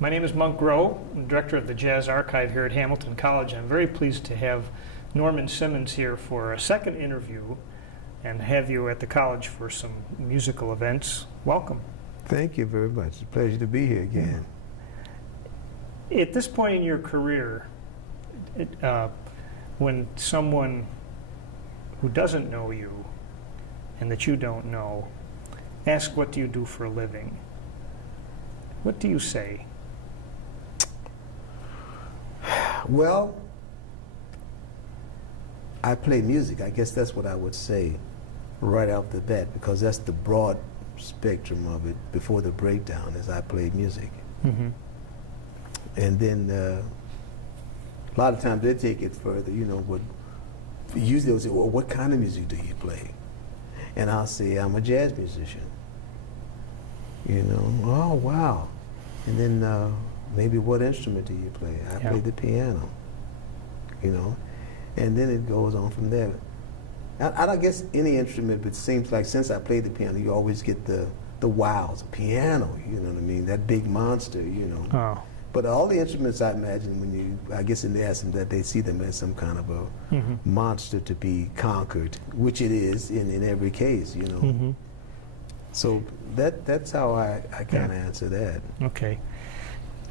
My name is Monk Rowe. I'm director of the Jazz Archive here at Hamilton College. I'm very pleased to have Norman Simmons here for a second interview and have you at the college for some musical events. Welcome. Thank you very much. It's a pleasure to be here again. At this point in your career, when someone who doesn't know you and that you don't know asks, what do you do for a living? What do you say? Well, I play music. I guess that's what I would say right off the bat, because that's the broad spectrum of it before the breakdown, is I play music. Mm-hmm. And then a lot of times they take it further, but usually they'll say, well, what kind of music do you play? And I'll say, I'm a jazz musician. Oh, wow. And then maybe what instrument do you play? I play the piano, and then it goes on from there. I don't guess any instrument, but it seems like since I play the piano, you always get the wows, piano, you know what I mean, that big monster, Oh. But all the instruments, I imagine, I guess in the essence that they see them as some kind of a monster to be conquered, which it is in every case, Mm-hmm. So that's how I kind of answer that. Okay.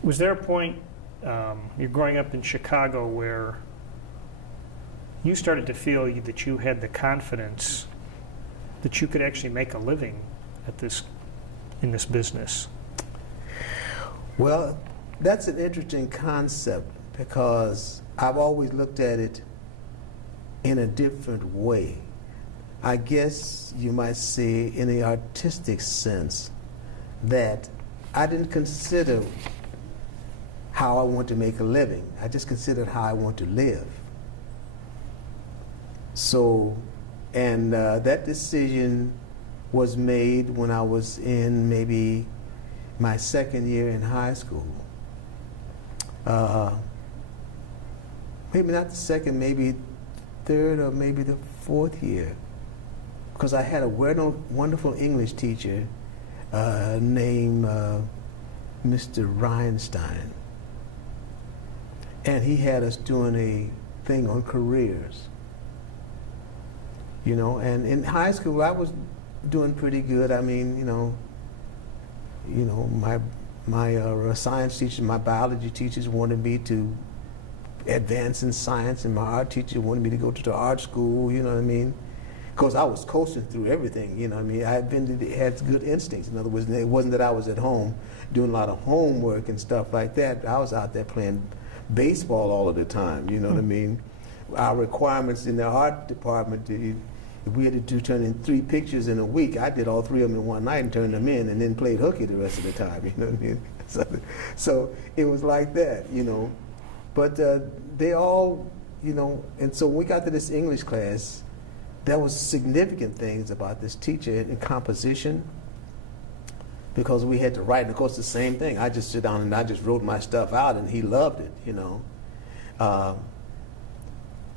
Was there a point, you're growing up in Chicago, where you started to feel that you had the confidence that you could actually make a living in this business? Well, that's an interesting concept, because I've always looked at it in a different way. I guess you might say, in the artistic sense, that I didn't consider how I want to make a living. I just considered how I want to live. So, and that decision was made when I was in maybe my second year in high school. Maybe not the second, maybe third or maybe the fourth year. Because I had a wonderful English teacher named Mr. Reinstein. And he had us doing a thing on careers. And in high school I was doing pretty good. I mean, my science teachers, my biology teachers wanted me to advance in science, and my art teacher wanted me to go to the art school, you know what I mean? Because I was coasting through everything, you know what I mean? I had good instincts. In other words, it wasn't that I was at home doing a lot of homework and stuff like that. I was out there playing baseball all of the time, you know what I mean? Our requirements in the art department, if we had to turn in 3 pictures in a week, I did all 3 of them in one night and turned them in, and then played hooky the rest of the time, you know what I mean? So it was like that, But they all, and so when we got to this English class, there was significant things about this teacher in composition, because we had to write, and of course the same thing. I just sit down and I just wrote my stuff out, and he loved it,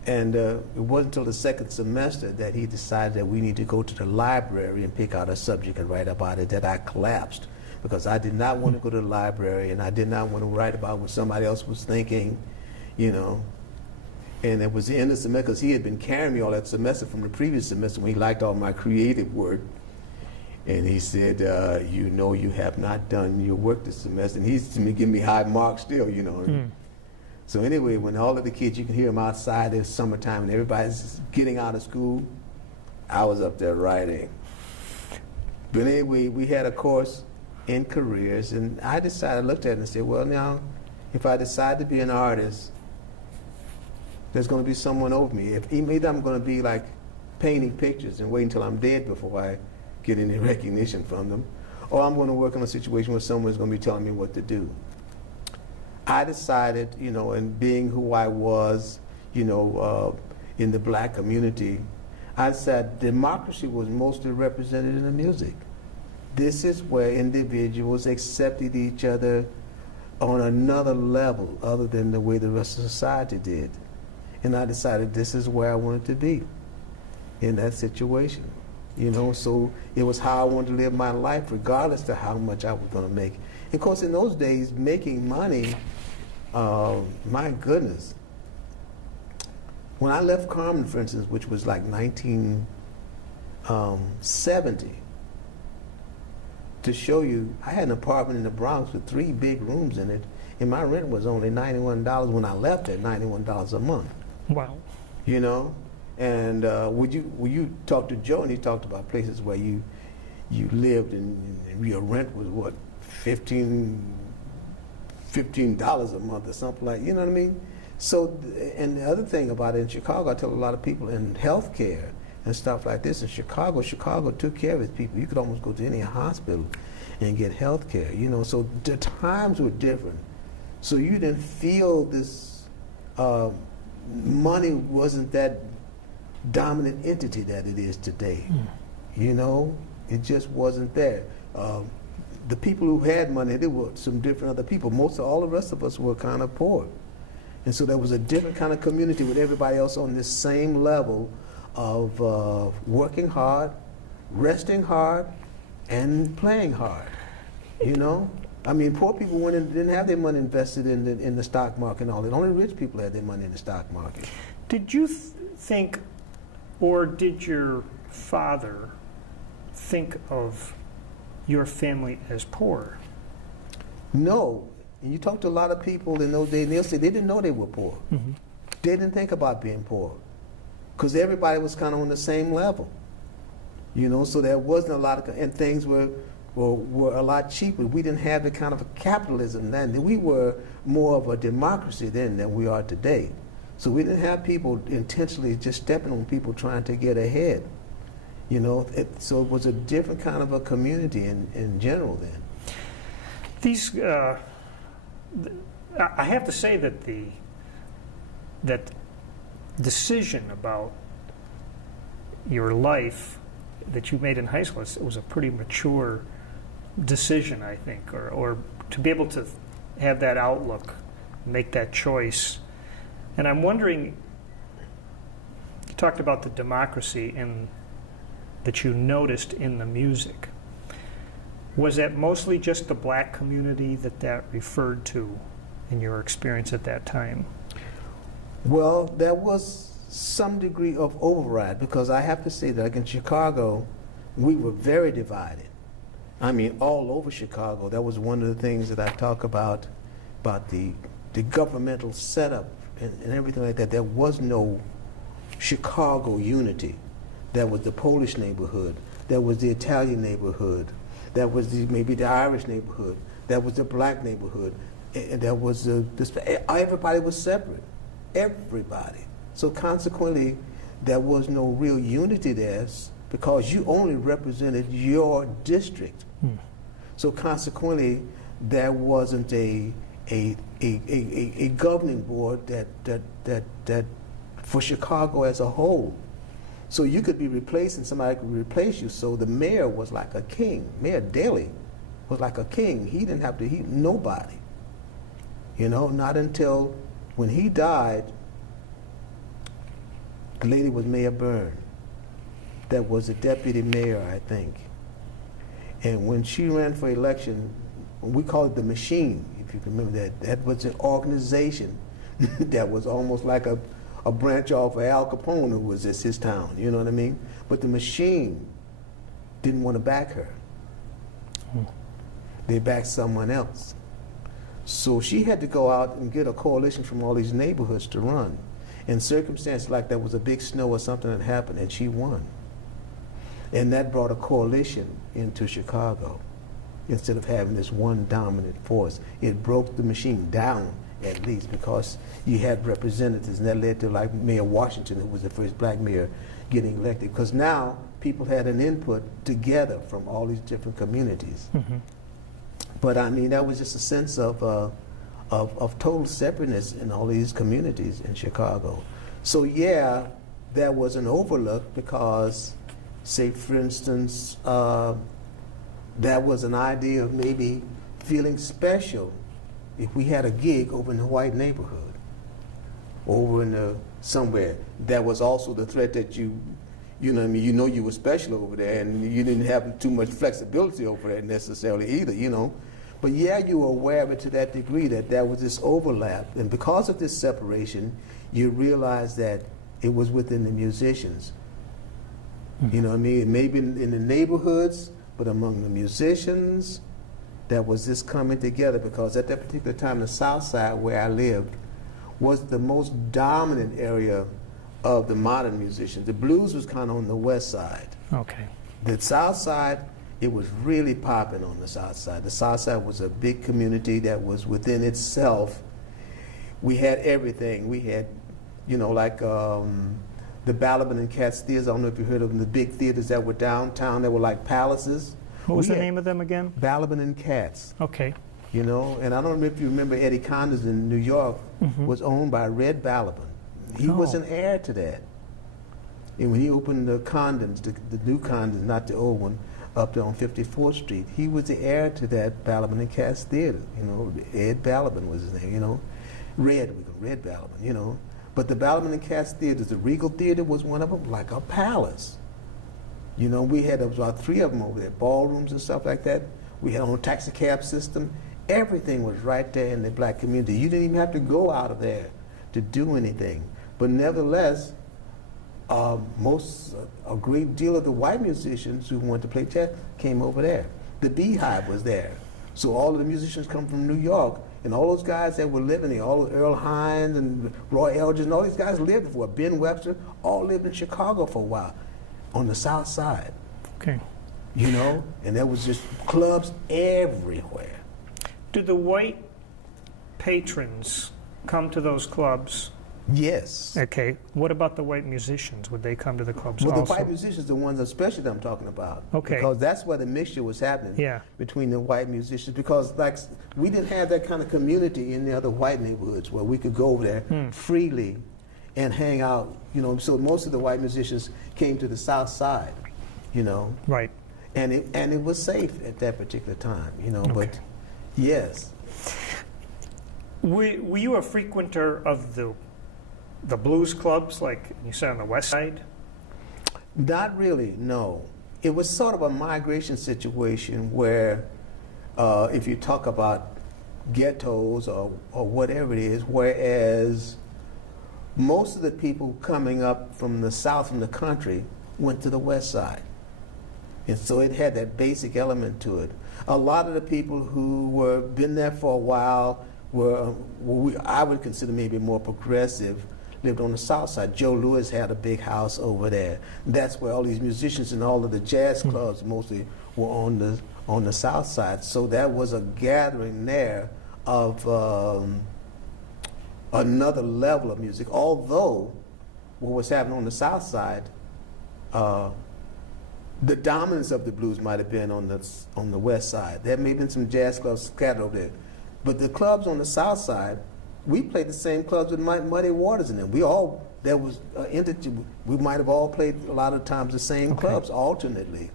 And it wasn't until the second semester that he decided that we need to go to the library and pick out a subject and write about it, that I collapsed, because I did not want to go to the library, and I did not want to write about what somebody else was thinking, And it was the end of the semester, because he had been carrying me all that semester from the previous semester when he liked all my creative work. And he said, you have not done your work this semester. And he's giving me high marks still, So anyway, when all of the kids, you can hear them outside, it's summertime and everybody's getting out of school, I was up there writing. But anyway, we had a course in careers, and I looked at it and said, well, now, if I decide to be an artist, there's going to be someone over me. Either I'm going to be like painting pictures and wait until I'm dead before I get any recognition from them, or I'm going to work in a situation where someone's going to be telling me what to do. I decided, in being who I was, in the black community, I said democracy was mostly represented in the music. This is where individuals accepted each other on another level other than the way the rest of society did. And I decided this is where I wanted to be, in that situation. So it was how I wanted to live my life, regardless of how much I was going to make. Of course, in those days, making money, my goodness. When I left Carmen, for instance, which was like 1970, to show you, I had an apartment in the Bronx with 3 big rooms in it, and my rent was only $91 when I left at $91 a month. Wow. You know, and would you talk to Joe, and he talked about places where you lived and your rent was what, $15 a month or something like, you know what I mean? So, and the other thing about it in Chicago, I tell a lot of people in healthcare and stuff like this in Chicago took care of its people. You could almost go to any hospital and get health care, you know, so the times were different. So you didn't feel this, money wasn't that dominant entity that it is today. You know, it just wasn't there. The people who had money, there were some different other people. All the rest of us were kind of poor. And so there was a different kind of community with everybody else on this same level of working hard, resting hard, and playing hard, you know? I mean, poor people didn't have their money invested in the stock market and all that. Only rich people had their money in the stock market. Did you think, or did your father think of your family as poor? No. And you talk to a lot of people in those days, and they'll say they didn't know they were poor. Mm-hmm. They didn't think about being poor because everybody was kind of on the same level, you know. So there wasn't a lot of, and things were a lot cheaper. We didn't have the kind of a capitalism then. We were more of a democracy then than we are today. So we didn't have people intentionally just stepping on people trying to get ahead, you know. So it was a different kind of a community in general then. These. I have to say that that decision about your life that you made in high school was a pretty mature decision, I think, or to be able to have that outlook, make that choice. And I'm wondering, you talked about the democracy that you noticed in the music. Was that mostly just the black community that referred to in your experience at that time? Well, there was some degree of override because I have to say that like in Chicago, we were very divided. I mean, all over Chicago. That was one of the things that I talk about the governmental setup and everything like that. There was no Chicago unity. There was the Polish neighborhood. There was the Italian neighborhood. That was maybe the Irish neighborhood. That was the black neighborhood. And that was everybody was separate. Everybody. So consequently, there was no real unity there because you only represented your district. So consequently, there wasn't a governing board that for Chicago as a whole. So you could be replaced and somebody could replace you. So the mayor was like a king. Mayor Daley was like a king. He didn't have to, nobody. You know, not until when he died, the lady was Mayor Byrne. That was a deputy mayor, I think. And when she ran for election, we call it the machine, if you can remember that. That was an organization that was almost like a branch off of Al Capone, who was just his town, you know what I mean? But the machine didn't want to back her. They backed someone else. So she had to go out and get a coalition from all these neighborhoods to run. In circumstances like that was a big snow or something that happened, and she won. And that brought a coalition into Chicago. Instead of having this one dominant force, it broke the machine down at least because you had representatives, and that led to like Mayor Washington, who was the first black mayor, getting elected. Because now people had an input together from all these different communities. Mm-hmm. But I mean, that was just a sense of total separateness in all these communities in Chicago. So yeah, there was an overlook because, say for instance, that was an idea of maybe feeling special if we had a gig over in the white neighborhood, over in somewhere. That was also the threat that you know what I mean, you were special over there, and you didn't have too much flexibility over there necessarily either, you know. But yeah, you were aware of it to that degree that there was this overlap. And because of this separation, you realize that it was within the musicians. You know what I mean? Maybe in the neighborhoods, but among the musicians, there was this coming together, because at that particular time, the South Side, where I lived, was the most dominant area of the modern musicians. The blues was kind of on the West Side. Okay. The South Side, it was really popping on the South Side. The South Side was a big community that was within itself. We had everything. We had, you know, like the Ballroom and Cats theaters. I don't know if you heard of them, the big theaters that were downtown that were like palaces. What was the name of them again? Ballroom and Cats. Okay. You know, and I don't know if you remember Eddie Condon's in New York was owned by Red Ballroom. He was an heir to that. And when he opened the Condons, the new Condons, not the old one, up there on 54th Street, he was the heir to that Ballroom and Cats theater. You know, Ed Ballroom was his name, you know. Red Ballroom, you know. But the Ballroom and Cats theaters, the Regal Theater was one of them, like a palace. You know, we had about 3 of them over there, ballrooms and stuff like that. We had on a taxi cab system. Everything was right there in the black community. You didn't even have to go out of there to do anything. But nevertheless, a great deal of the white musicians who wanted to play jazz came over there. The Beehive was there. So all of the musicians come from New York, and all those guys that were living there, all Earl Hines and Roy Eldridge, and all these guys lived for Ben Webster, all lived in Chicago for a while, on the South Side. Okay. You know, and there was just clubs everywhere. Did the white patrons come to those clubs? Yes. Okay. What about the white musicians? Would they come to the clubs Well, also? the white musicians, the ones especially that I'm talking about. Okay. Because that's where the mixture was happening between the white musicians. Because like we didn't have that kind of community in the other white neighborhoods where we could go over there freely and hang out. You know, so most of the white musicians came to the South Side. You know. Right. And it was safe at that particular time. You know. Okay. But yes. Were you a frequenter of the blues clubs, like you said, on the West Side? Not really, no. It was sort of a migration situation where, if you talk about ghettos or whatever it is, whereas most of the people coming up from the south from the country went to the West Side. And so it had that basic element to it. A lot of the people who were been there for a while were, I would consider maybe more progressive, lived on the South Side. Joe Louis had a big house over there. That's where all these musicians and all of the jazz clubs mostly were on the South Side. So that was a gathering there of another level of music. Although what was happening on the South Side, the dominance of the blues might have been on the West Side. There may have been some jazz clubs scattered over there, but the clubs on the South Side, we played the same clubs with Muddy Waters in them. We might have all played a lot of times the same clubs alternately,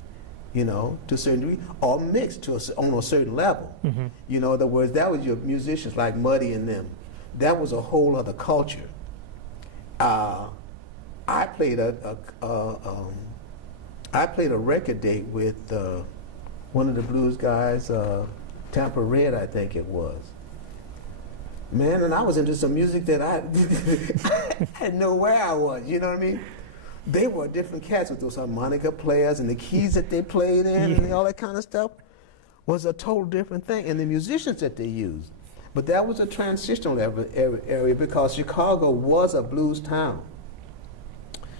you know, to a certain degree, or mixed on a certain level. You know, in other words, that was your musicians like Muddy and them. That was a whole other culture. I played a record date with one of the blues guys, Tampa Red, I think it was. Man, and I was into some music that I didn't know where I was, you know what I mean? They were different cats with those harmonica players, and the keys that they played in and all that kind of stuff was a total different thing, and the musicians that they used. But that was a transitional area because Chicago was a blues town.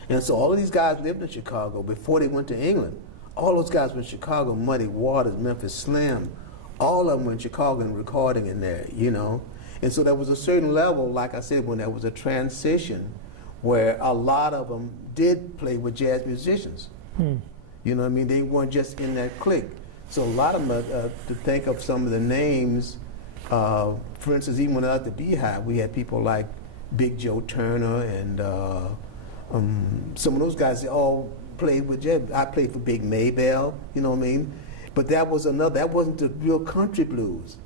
And so all of these guys lived in Chicago before they went to England. All those guys were in Chicago, Muddy Waters, Memphis Slim, all of them were in Chicago and recording in there, you know? And so there was a certain level, like I said, when there was a transition where a lot of them did play with jazz musicians. You know what I mean? They weren't just in that clique. So a lot of them, to think of some of the names, for instance, even when I was at the Beehive, we had people like Big Joe Turner and some of those guys, they all played with jazz. I played for Big Maybell, you know what I mean? But that wasn't the real country blues.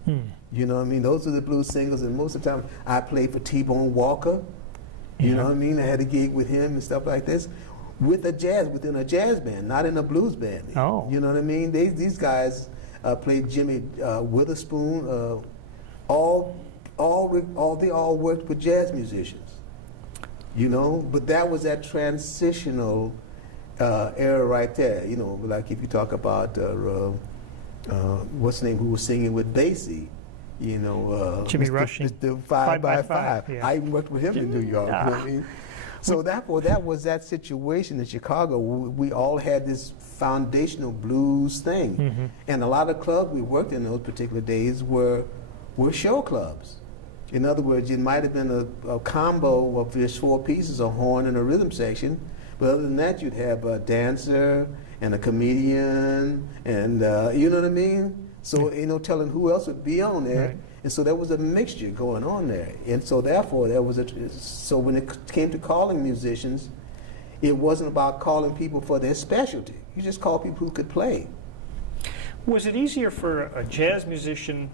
You know what I mean? Those are the blues singers, and most of the time I played for T-Bone Walker. You know what I mean? I had a gig with him and stuff like this, within a jazz band, not in a blues band. Oh. You know what I mean? These guys, played Jimmy Witherspoon. They all worked with jazz musicians, you know. But that was that transitional era right there, you know. Like if you talk about what's the name who was singing with Basie, you know, Jimmy Rushing, Mr. 5 by 5. Yeah. I even worked with him in New York. You know what I mean? So therefore, that was that situation in Chicago. We all had this foundational blues thing, Mm-hmm. and a lot of clubs we worked in those particular days were show clubs. In other words, it might have been a combo of just 4 pieces, a horn and a rhythm section, but other than that, you'd have a dancer and a comedian, and you know what I mean? So ain't no telling who else would be on there. Right. And so there was a mixture going on there. And so therefore, so when it came to calling musicians, it wasn't about calling people for their specialty. You just called people who could play. Was it easier for a jazz musician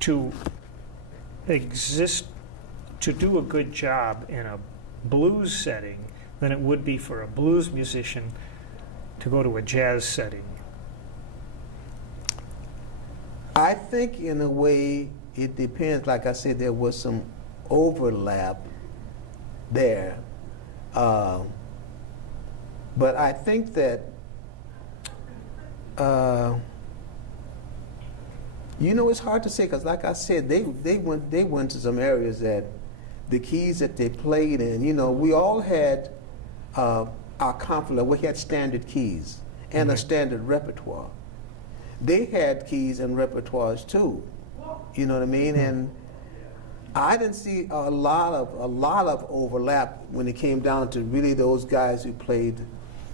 to exist, to do a good job in a blues setting than it would be for a blues musician to go to a jazz setting? I think in a way it depends. Like I said, there was some overlap there. But I think that, you know, it's hard to say because, like I said, they went to some areas that the keys that they played in, you know, we all had our comfort. We had standard keys and a standard repertoire. They had keys and repertoires too, you know what I mean? And I didn't see a lot of overlap when it came down to really those guys who played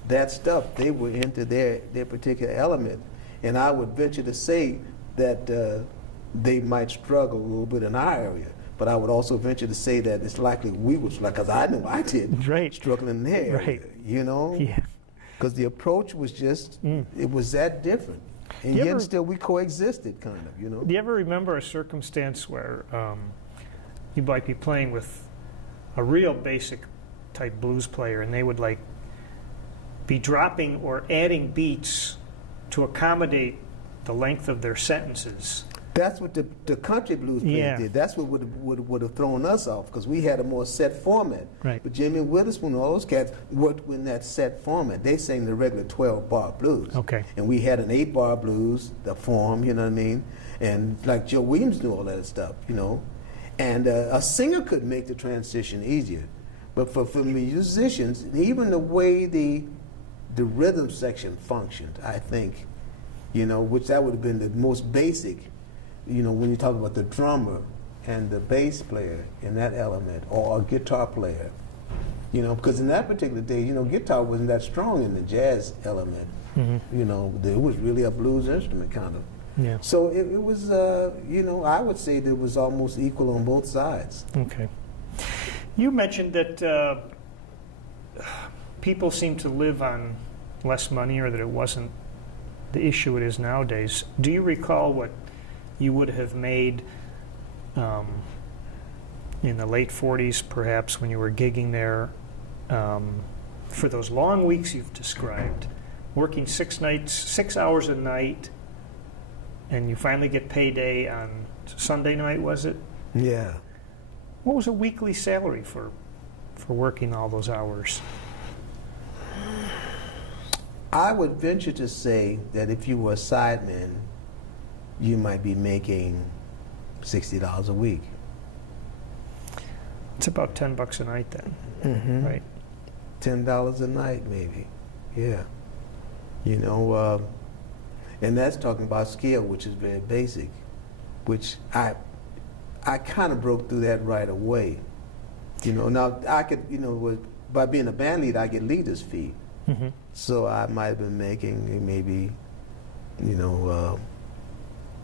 that stuff. They were into their particular element, and I would venture to say that they might struggle a little bit in our area. But I would also venture to say that it's likely we would struggle, because I know I did, Right. struggle in there, Right. you know? Yeah. Because the approach was just, it was that different. And Do you yet ever- still we coexisted, kind of, you know? Do you ever remember a circumstance where you might be playing with a real basic type blues player and they would like be dropping or adding beats to accommodate the length of their sentences? That's what the country blues players Yeah. did. That's what would have thrown us off, because we had a more set format. Right. But Jimmy Witherspoon and all those cats worked in that set format. They sang the regular 12-bar blues. Okay. And we had an 8-bar blues, the form, you know what I mean? And like Joe Williams knew all that stuff, you know? And a singer could make the transition easier. But for musicians, even the way the rhythm section functioned, I think, you know, which that would have been the most basic, you know, when you talk about the drummer and the bass player in that element, or a guitar player, you know, because in that particular day, you know, guitar wasn't that strong in the jazz element. Mm-hmm. You know, it was really a blues instrument, kind of. Yeah. So it was, you know, I would say that it was almost equal on both sides. Okay. You mentioned that people seem to live on less money, or that it wasn't the issue it is nowadays. Do you recall what you would have made in the late 40s, perhaps, when you were gigging there, for those long weeks you've described, working 6 hours a night, and you finally get payday on Sunday night, was it? Yeah. What was a weekly salary for working all those hours? I would venture to say that if you were a sideman, you might be making $60 a week. It's about $10 a night then, Mm-hmm. right? $10 a night, maybe. Yeah. You know, and that's talking about scale, which is very basic, which I kind of broke through that right away. You know, now I could, you know, by being a band leader, I get leader's fee. Mm-hmm. So I might have been making maybe, you know,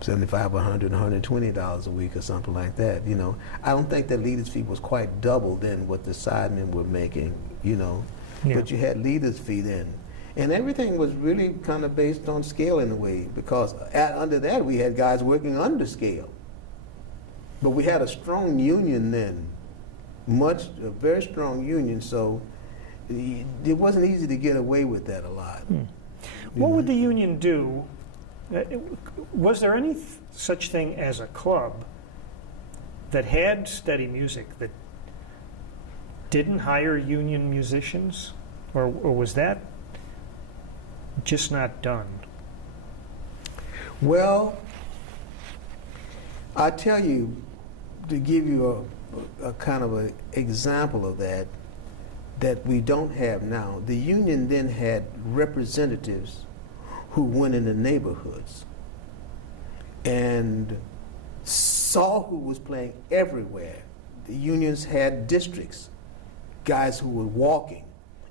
$75, $100, $120 a week or something like that. You know, I don't think that leader's fee was quite double then what the sidemen were making. You know, Yeah. but you had leader's fee then, and everything was really kind of based on scale in a way, because under that we had guys working under scale. But we had a strong union then, a very strong union. So it wasn't easy to get away with that a lot. What would the union do Was there any such thing as a club that had steady music that didn't hire union musicians, or was that just not done? Well, I tell you, to give you a kind of an example of that we don't have now. The union then had representatives who went in the neighborhoods and saw who was playing everywhere. The unions had districts, guys who were walking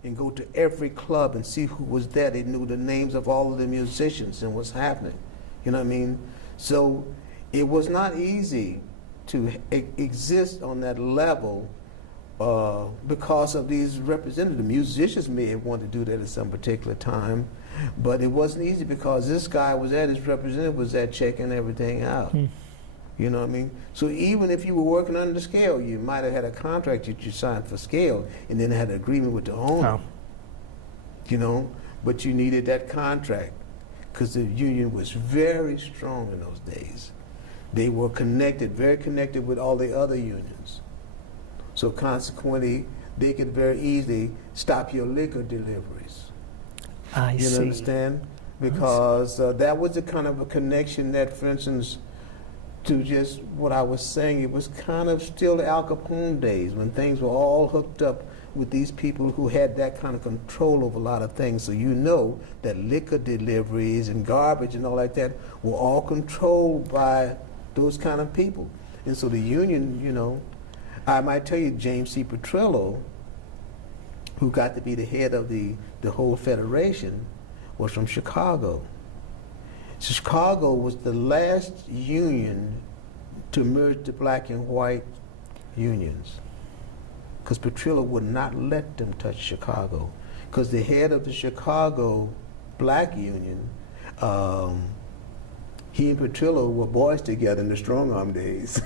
and go to every club and see who was there. They knew the names of all of the musicians and what's happening. You know what I mean? So it was not easy to exist on that level because of these representatives. Musicians may have wanted to do that at some particular time, but it wasn't easy because this guy was there, his representative was there checking everything out. You know what I mean? So even if you were working under scale, you might have had a contract that you signed for scale and then had an agreement with the owner. You know, but you needed that contract because the union was very strong in those days. They were connected, very connected with all the other unions. So consequently, they could very easily stop your liquor deliveries. I see. You understand? Because that was the kind of a connection that, for instance, to just what I was saying, it was kind of still the Al Capone days when things were all hooked up with these people who had that kind of control over a lot of things. So you know that liquor deliveries and garbage and all like that were all controlled by those kind of people. And so the union, you know, I might tell you James C. Petrillo, who got to be the head of the whole federation, was from Chicago. Chicago was the last union to merge the black and white unions, because Petrillo would not let them touch Chicago, because the head of the Chicago black union, he and Petrillo were boys together in the strong arm days.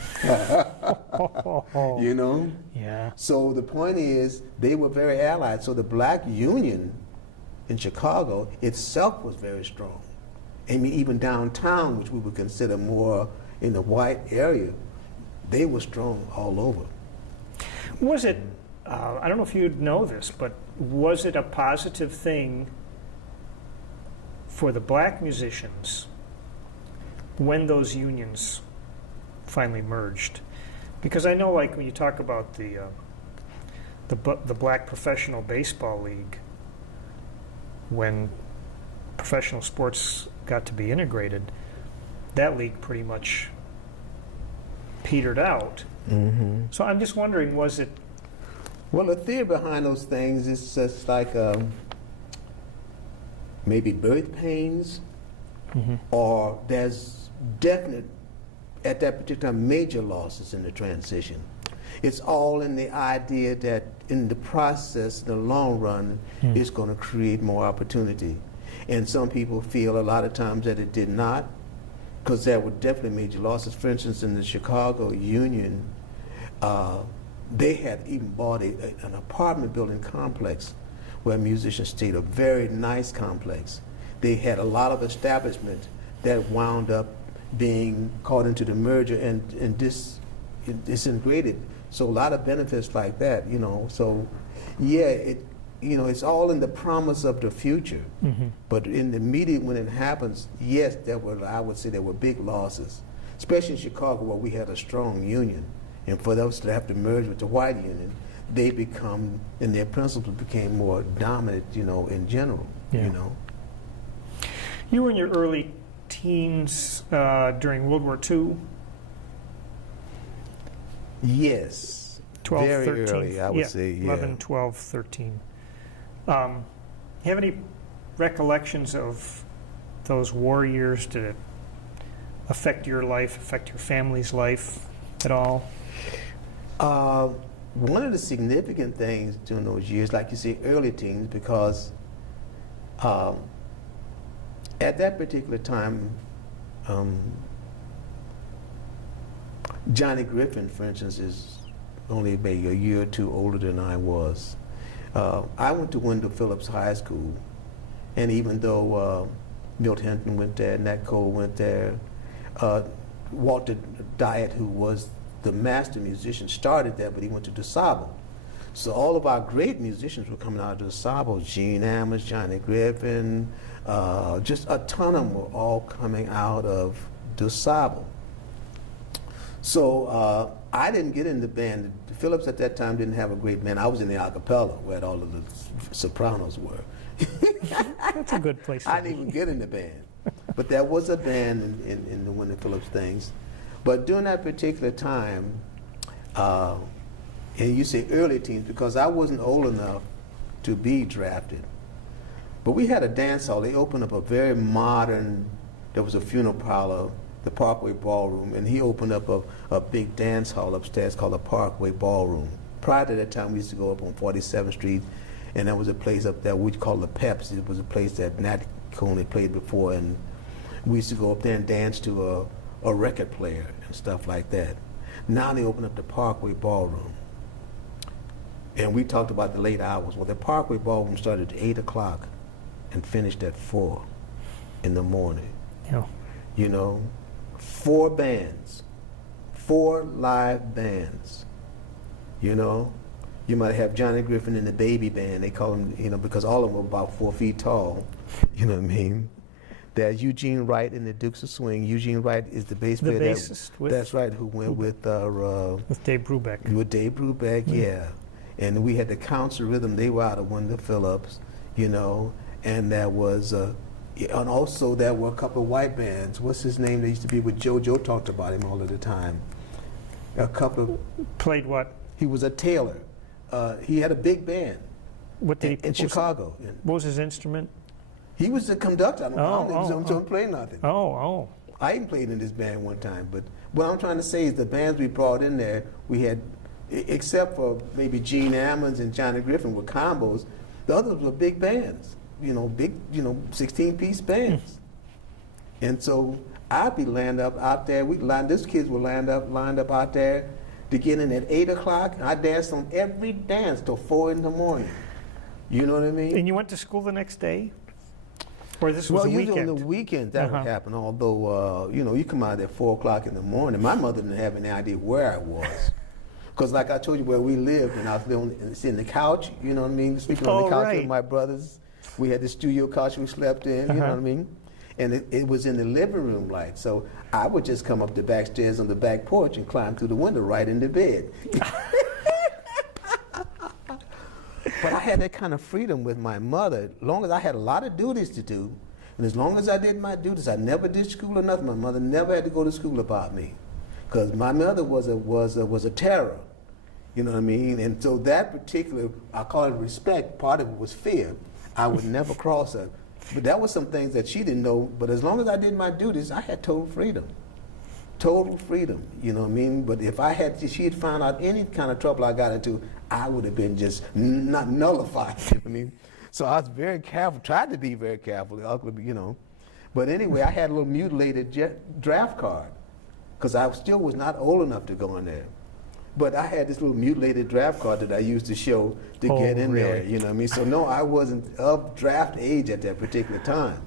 You know? Yeah. So the point is, they were very allied. So the black union in Chicago itself was very strong. I mean, even downtown, which we would consider more in the white area, they were strong all over. Was it, I don't know if you'd know this, but was it a positive thing for the black musicians when those unions finally merged? Because I know, like, when you talk about the Black Professional Baseball League, when professional sports got to be integrated, that league pretty much petered out. Mm-hmm. So I'm just wondering, was it... Well, the theory behind those things is just like maybe birth pains, or there's definite, at that particular time, major losses in the transition. It's all in the idea that in the process, in the long run, it's going to create more opportunity. And some people feel a lot of times that it did not, because there were definitely major losses. For instance, in the Chicago Union, they had even bought an apartment building complex where musicians stayed, a very nice complex. They had a lot of establishment that wound up being caught into the merger and disintegrated. So a lot of benefits like that, you know. So yeah, it's all in the promise of the future. But in the immediate, when it happens, yes, I would say there were big losses, especially in Chicago where we had a strong union. And for those to have to merge with the white union, they become, and their principles became more dominant, you know, in general, you know. You were in your early teens during World War II? Yes. 12, very 13. early, I would say, yeah. 11, 12, 13. You have any recollections of those war years? Did it affect your life, affect your family's life at all? One of the significant things during those years, like you say, early teens, because at that particular time, Johnny Griffin, for instance, is only maybe a year or two older than I was. I went to Wendell Phillips High School, and even though Milt Hinton went there, Nat Cole went there. Walter Diet, who was the master musician, started there, but he went to DuSable. So all of our great musicians were coming out of DuSable. Gene Ammons, Johnny Griffin, just a ton of them were all coming out of DuSable. So I didn't get in the band. Phillips at that time didn't have a great band. I was in the a cappella where all of the sopranos were. That's a good place to I didn't even get in the band. But there was a band in the Wendell Phillips things. But during that particular time, and you say early teens, because I wasn't old enough to be drafted. But we had a dance hall. They opened up a very modern, there was a funeral parlor, the Parkway Ballroom, and he opened up a big dance hall upstairs called the Parkway Ballroom. Prior to that time, we used to go up on 47th Street, and there was a place up there we called the Peps. It was a place that Nat Cole had played before, and we used to go up there and dance to a record player and stuff like that. Now they opened up the Parkway Ballroom. And we talked about the late hours. Well, the Parkway Ballroom started at 8 o'clock and finished at 4 in the morning. Yeah. You know, 4 bands, 4 live bands. You know, you might have Johnny Griffin and the Baby Band. They call them, you know, because all of them were about 4 feet tall. You know what I mean? There's Eugene Wright in the Dukes of Swing. Eugene Wright is the bass player. The bassist That's right, who went with Dave Brubeck. With Dave Brubeck, yeah. And we had the Counts of Rhythm. They were out of Wendell Phillips, you know. And there was, and also there were a couple of white bands. What's his name? They used to be with Joe. Joe talked about him all of the time. A couple of. Played what? He was a tailor. He had a big band. What did he? In Chicago. What was his instrument? He was the conductor. I don't play nothing. Oh. I even played in this band one time. But what I'm trying to say is the bands we brought in there, we had, except for maybe Gene Ammons and Johnny Griffin were combos, the others were big bands. You know, big, 16-piece bands. And so I'd be lined up out there. These kids were lined up out there to get in at 8 o'clock. I danced on every dance till 4 in the morning. You know what I mean? And you went to school the next day? Or this was a usually weekend? on the weekends that would happen, although, you come out at 4 o'clock in the morning. My mother didn't have any idea where I was. Because like I told you, where we lived, and I was sitting on the couch, you know what I mean, sleeping on the couch with my brothers. We had the studio couch we slept in, you know what I mean? And it was in the living room light. So I would just come up the back stairs on the back porch and climb through the window right into bed. But I had that kind of freedom with my mother. As long as I had a lot of duties to do, and as long as I did my duties, I never did school or nothing. My mother never had to go to school about me, because my mother was a terror. You know what I mean? And so that particular, I call it respect. Part of it was fear. I would never cross her. But that was some things that she didn't know. But as long as I did my duties, I had total freedom. Total freedom, you know what I mean? But if she had found out any kind of trouble I got into, I would have been just not nullified, you know what I mean? So I was very careful, tried to be very careful, you know. But anyway, I had a little mutilated draft card, because I still was not old enough to go in there. But I had this little mutilated draft card that I used to show to get in there, you know what I mean? So no, I wasn't of draft age at that particular time.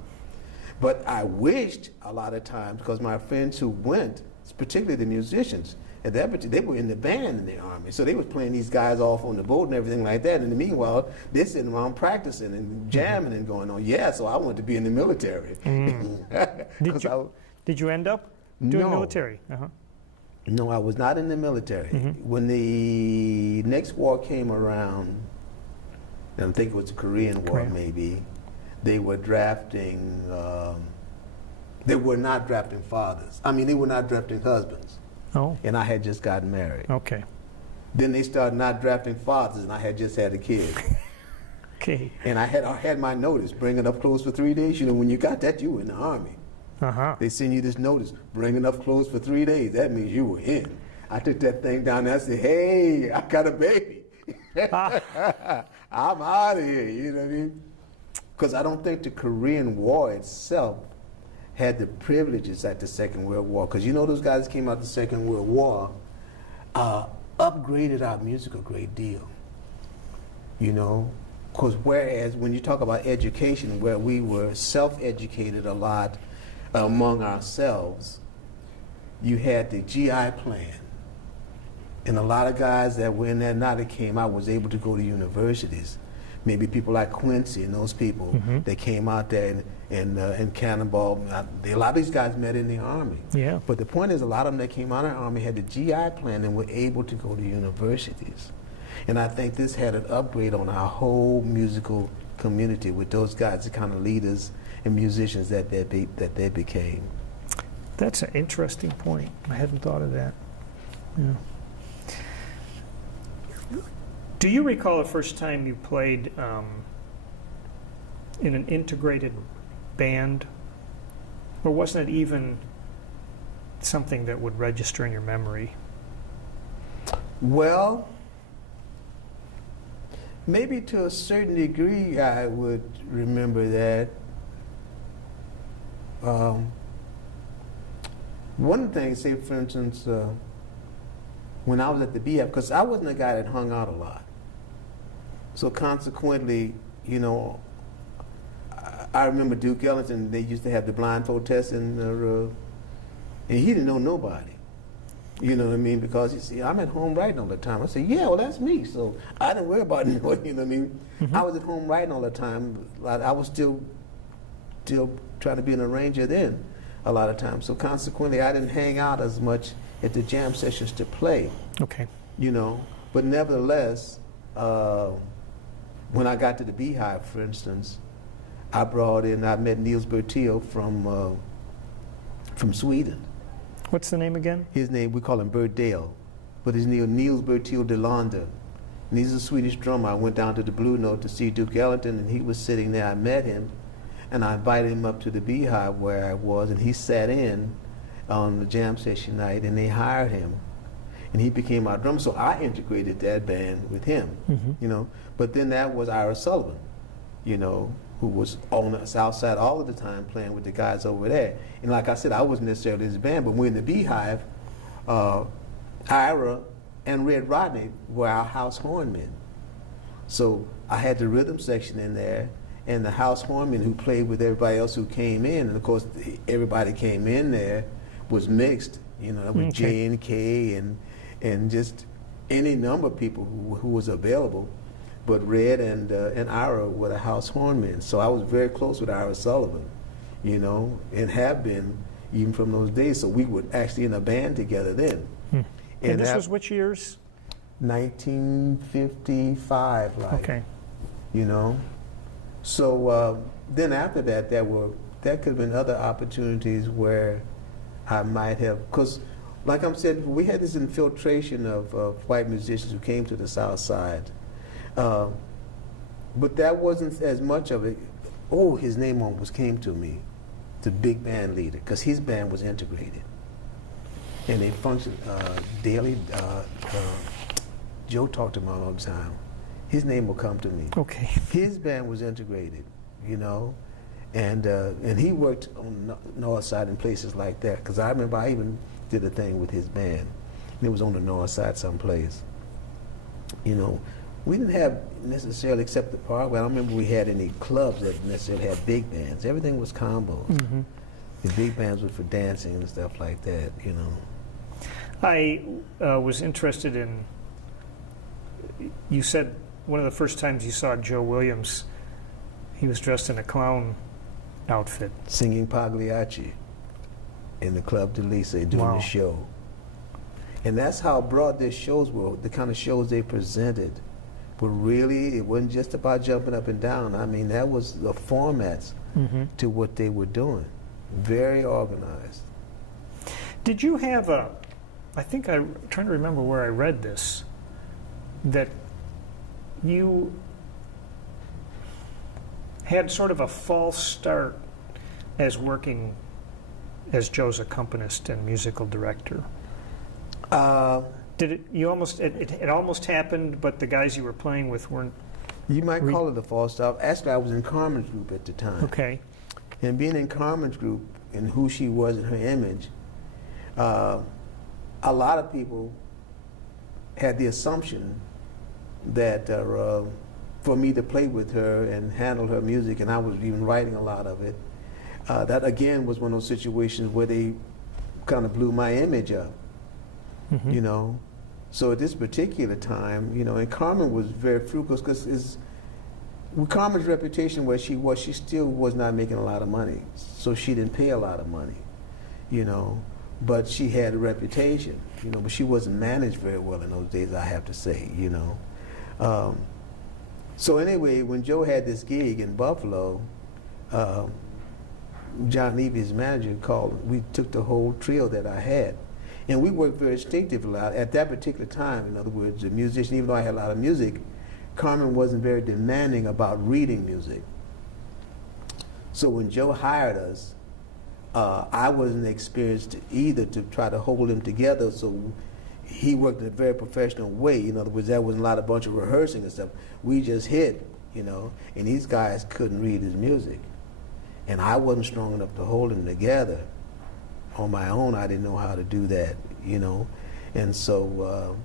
But I wished a lot of times, because my friends who went, particularly the musicians, at that they were in the band in the Army. So they was playing these guys off on the boat and everything like that. And in the meanwhile, they're sitting around practicing and jamming and going on. Yeah, so I wanted to be in the military. Did you end up doing military? No, I was not in the military. When the next war came around, and I think it was the Korean War maybe, they were drafting, they were not drafting fathers. I mean, they were not drafting husbands. Oh. And I had just gotten married. Okay. Then they started not drafting fathers, and I had just had a kid. Okay. And I had my notice, bring it up close for 3 days. You know, when you got that, you were in the Army. They send you this notice, bring it up close for 3 days. That means you were in. I took that thing down there. I said, hey, I got a baby. I'm out of here, you know what I mean? Because I don't think the Korean War itself had the privileges at the Second World War. Because you know those guys came out the Second World War, upgraded our music a great deal. You know, Because whereas when you talk about education, where we were self-educated a lot among ourselves, you had the GI plan. And a lot of guys that were in there now that came out was able to go to universities. Maybe people like Quincy and those people, they came out there and Cannonball. A lot of these guys met in the Army. Yeah. But the point is, a lot of them that came out of the Army had the GI plan and were able to go to universities. And I think this had an upgrade on our whole musical community with those guys, the kind of leaders and musicians that they became. That's an interesting point. I hadn't thought of that. Yeah. Do you recall the first time you played in an integrated band? Or wasn't it even something that would register in your memory? Well, maybe to a certain degree I would remember that. One of the things, say for instance, when I was at the Beehive, because I wasn't a guy that hung out a lot. So consequently, you know, I remember Duke Ellington, they used to have the blindfold test, and he didn't know nobody. You know what I mean? Because you see, I'm at home writing all the time. I said, yeah, well, that's me. So I didn't worry about it. You know what I mean? I was at home writing all the time. I was still trying to be an arranger then a lot of times. So consequently, I didn't hang out as much at the jam sessions to play. Okay. You know, but nevertheless, when I got to the Beehive, for instance, I met Niels Bertil from Sweden. What's the name again? His name, we call him Bert Dale, but his name Niels Bertil de Landa. And he's a Swedish drummer. I went down to the Blue Note to see Duke Ellington, and he was sitting there. I met him, and I invited him up to the Beehive where I was, and he sat in on the jam session night, and they hired him, and he became our drummer. So I integrated that band with him, you know. But then that was Ira Sullivan, you know, who was on the South Side all of the time playing with the guys over there. And like I said, I wasn't necessarily his band, but when the Beehive, Ira and Red Rodney were our house hornmen. So I had the rhythm section in there, and the house hornmen who played with everybody else who came in. And of course, everybody came in there was mixed, you know, with J and K and just any number of people who was available. But Red and Ira were the house hornmen. So I was very close with Ira Sullivan, you know, and have been even from those days. So we were actually in a band together then. And this was which years? 1955, like. Okay. You know. So then after that, there could have been other opportunities where I might have, because like I said, we had this infiltration of white musicians who came to the South Side. But that wasn't as much of it. Oh, his name almost came to me, the big band leader, because his band was integrated. And they functioned daily. Joe talked to him all the time. His name will come to me. Okay. His band was integrated, you know, and he worked on the North Side and places like that. Because I remember I even did a thing with his band. And it was on the North Side someplace. You know, we didn't have necessarily, except the Parkway, I don't remember we had any clubs that necessarily had big bands. Everything was combos. The big bands were for dancing and stuff like that, you know. I was interested in, you said one of the first times you saw Joe Williams, he was dressed in a clown outfit. Singing Pagliacci in the Club de Lisa doing the show. And that's how broad their shows were, the kind of shows they presented. But really, it wasn't just about jumping up and down. I mean, that was the formats to what they were doing. Very organized. Did you have I'm trying to remember where I read this, that you had sort of a false start as working as Joe's accompanist and musical director. Did it? You almost it almost happened, but the guys you were playing with weren't. You might call it a false start. Actually, I was in Carmen's group at the time. Okay. And being in Carmen's group and who she was in her image, a lot of people had the assumption that for me to play with her and handle her music, and I was even writing a lot of it. That again was one of those situations where they kind of blew my image up, you know. So at this particular time, you know, and Carmen was very frugal because with Carmen's reputation where she was, she still was not making a lot of money, so she didn't pay a lot of money, you know. But she had a reputation, you know, but she wasn't managed very well in those days, I have to say, you know. So anyway, when Joe had this gig in Buffalo, John Levy, his manager, called. We took the whole trio that I had, and we worked very instinctively. At that particular time, in other words, the musician, even though I had a lot of music, Carmen wasn't very demanding about reading music. So when Joe hired us, I wasn't experienced either to try to hold him together, so he worked in a very professional way. In other words, there wasn't a bunch of rehearsing and stuff. We just hit, you know, and these guys couldn't read his music. And I wasn't strong enough to hold them together. On my own, I didn't know how to do that, you know. And so,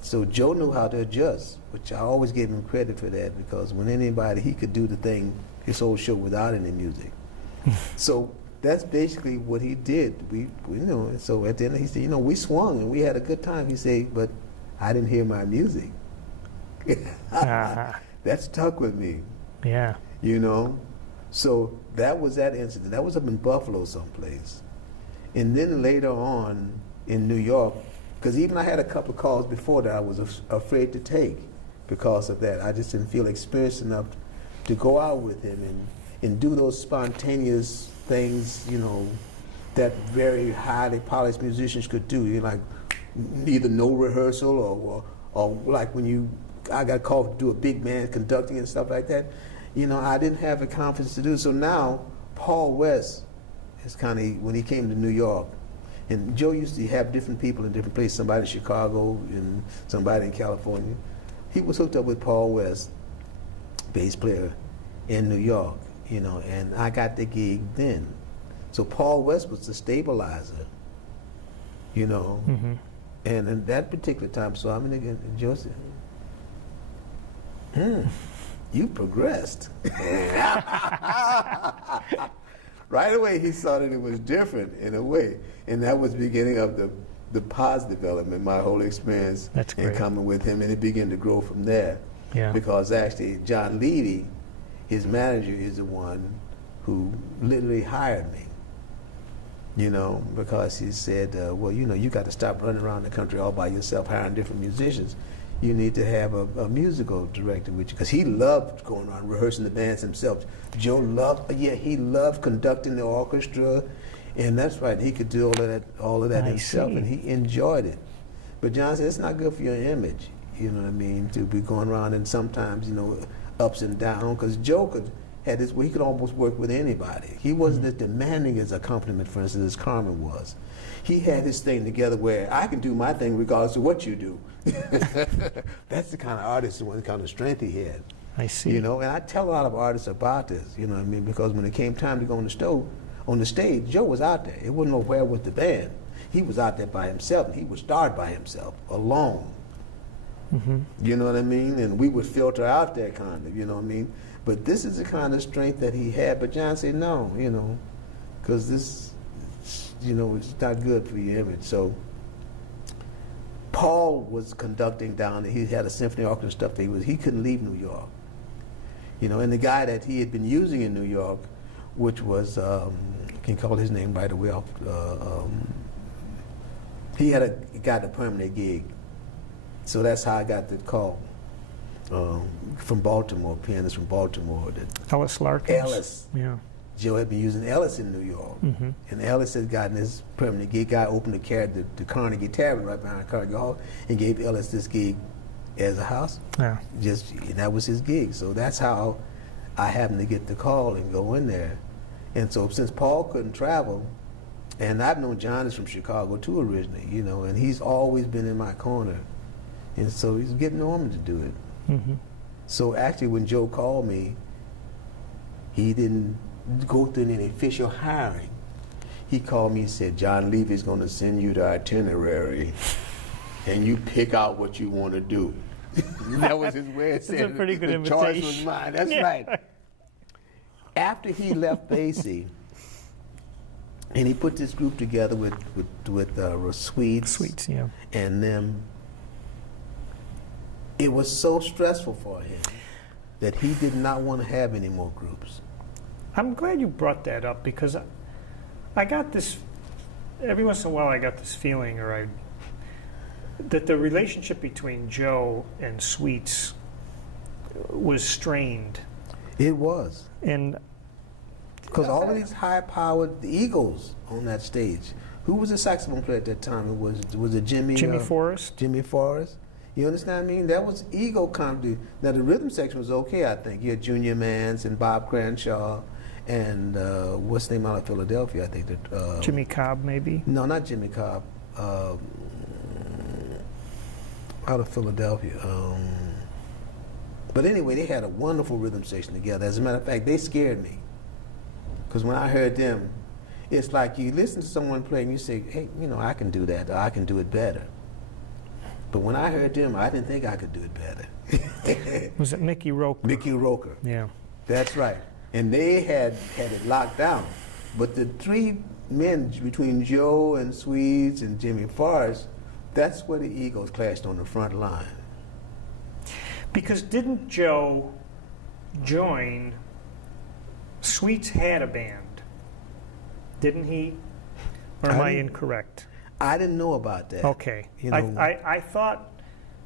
so Joe knew how to adjust, which I always gave him credit for that, because when anybody, he could do the thing, his whole show without any music. So that's basically what he did. We you know, and so at the end he said, you know, we swung and we had a good time. He said, but I didn't hear my music. That stuck with me. Yeah. You know? So that was that incident. That was up in Buffalo someplace. And then later on in New York, because even I had a couple of calls before that I was afraid to take because of that. I just didn't feel experienced enough to go out with him and do those spontaneous things, you know, that very highly polished musicians could do. You know, like either no rehearsal or like when I got called to do a big band conducting and stuff like that. You know, I didn't have the confidence to do it. So now, Paul West is kind of, when he came to New York, and Joe used to have different people in different places, somebody in Chicago and somebody in California. He was hooked up with Paul West, bass player in New York, you know, and I got the gig then. So Paul West was the stabilizer, you know, and in that particular time, so I'm in Joe said, you progressed. Right away, he saw that it was different in a way, and that was the beginning of the positive element, my whole experience in coming with him, and it began to grow from there. Yeah. Because actually, John Levy, his manager, is the one who literally hired me. You know, because he said, well, you know, you got to stop running around the country all by yourself, hiring different musicians. You need to have a musical director with you, because he loved going around rehearsing the bands himself. Joe loved, he loved conducting the orchestra, and that's right, he could do all of that himself, and he enjoyed it. But John said, it's not good for your image, you know what I mean, to be going around and sometimes, you know, ups and downs, because Joe had this, he could almost work with anybody. He wasn't as demanding as accompaniment, for instance, as Carmen was. He had his thing together where I can do my thing regardless of what you do. That's the kind of artist and what kind of strength he had. I see. You know, and I tell a lot of artists about this, you know what I mean, because when it came time to go on the stage, Joe was out there. It wasn't nowhere with the band. He was out there by himself, and he would start by himself, alone. You know what I mean? And we would filter out there kind of, you know what I mean? But this is the kind of strength that he had. But John said, no, you know, because this, you know, it's not good for your image. So Paul was conducting down there. He had a symphony orchestra stuff. He couldn't leave New York. You know, and the guy that he had been using in New York, which was, I can call his name right away off, he got a permanent gig. So that's how I got the call from Baltimore, pianist from Baltimore. Ellis Larkins. Ellis. Yeah. Joe had been using Ellis in New York. And Ellis had gotten his permanent gig. I opened the Carnegie Tavern right behind Carnegie Hall and gave Ellis this gig as a house. Yeah. And that was his gig. So that's how I happened to get the call and go in there. And so since Paul couldn't travel, and I've known John is from Chicago too originally, you know, and he's always been in my corner. And so he's getting Norman to do it. So actually when Joe called me, he didn't go through any official hiring. He called me and said, John Levy's going to send you the itinerary, and you pick out what you want to do. That was his way of saying a pretty good the choice imitation. was mine. That's Yeah. right. After he left Basie, and he put this group together with Sweets, yeah. and them, it was so stressful for him that he did not want to have any more groups. I'm glad you brought that up because I got this, every once in a while I got this feeling that the relationship between Joe and Sweets was strained. It was. And Because all of these high-powered egos on that stage. Who was the saxophone player at that time? Was it Jimmy Forrest? Jimmy Forrest. You understand what I mean? That was ego comedy. Now the rhythm section was okay, I think. You had Junior Mance and Bob Cranshaw, and what's the name out of Philadelphia? I think that Jimmy Cobb, maybe? No, not Jimmy Cobb. Out of Philadelphia. But anyway, they had a wonderful rhythm section together. As a matter of fact, they scared me. Because when I heard them, it's like you listen to someone play and you say, hey, you know, I can do that, or I can do it better. But when I heard them, I didn't think I could do it better. Was it Mickey Rowe? Mickey Roker. Yeah. That's right. And they had it locked down. But the three men between Joe and Sweets and Jimmy Forrest, that's where the egos clashed on the front line. Because didn't Joe join, Sweets had a band, didn't he? Or am I incorrect? I didn't know about that. Okay. You know, I thought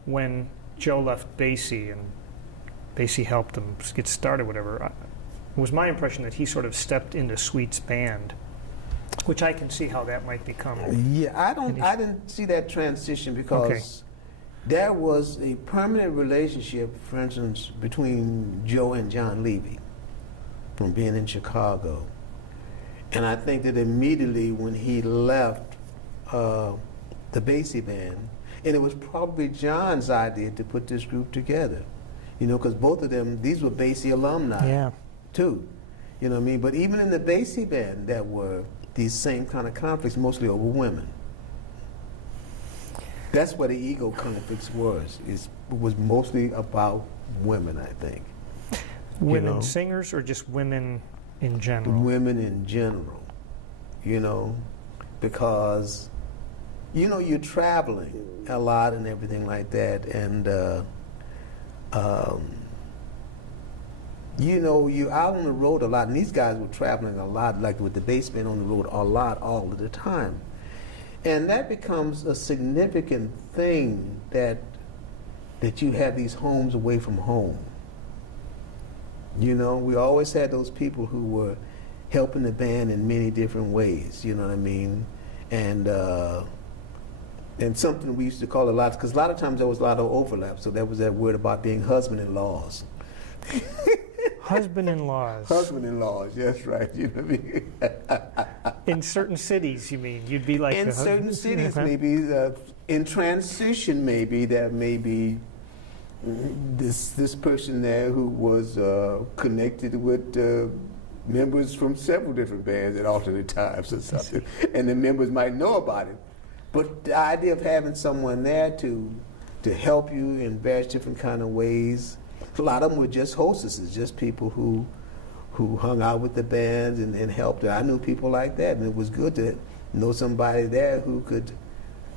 when Joe left Basie and Basie helped him get started, whatever, it was my impression that he sort of stepped into Sweet's band, which I can see how that might become. Yeah, I didn't see that transition because there was a permanent relationship, for instance, between Joe and John Levy from being in Chicago. And I think that immediately when he left the Basie band, and it was probably John's idea to put this group together, you know, because both of them, these were Basie alumni too, you know what I mean? But even in the Basie band, there were these same kind of conflicts, mostly over women. That's where the ego conflicts was mostly about women, I think. Women singers or just women in general? Women in general, you know, because, you know, you're traveling a lot and everything like that, and, you know, you're out on the road a lot, and these guys were traveling a lot, like with the bass band on the road a lot all of the time. And that becomes a significant thing that you have these homes away from home. You know, we always had those people who were helping the band in many different ways, you know what I mean? And something we used to call a lot, because a lot of times there was a lot of overlap, so there was that word about being husband-in-laws. Husband-in-laws. Husband-in-laws, that's right, you know what I mean? In certain cities, you mean? You'd be like in certain cities, maybe, in transition, maybe, there may be this person there who was connected with members from several different bands at alternate times or something, and the members might know about it. But the idea of having someone there to help you in various different kind of ways, a lot of them were just hostesses, just people who hung out with the bands and helped. I knew people like that, and it was good to know somebody there who could,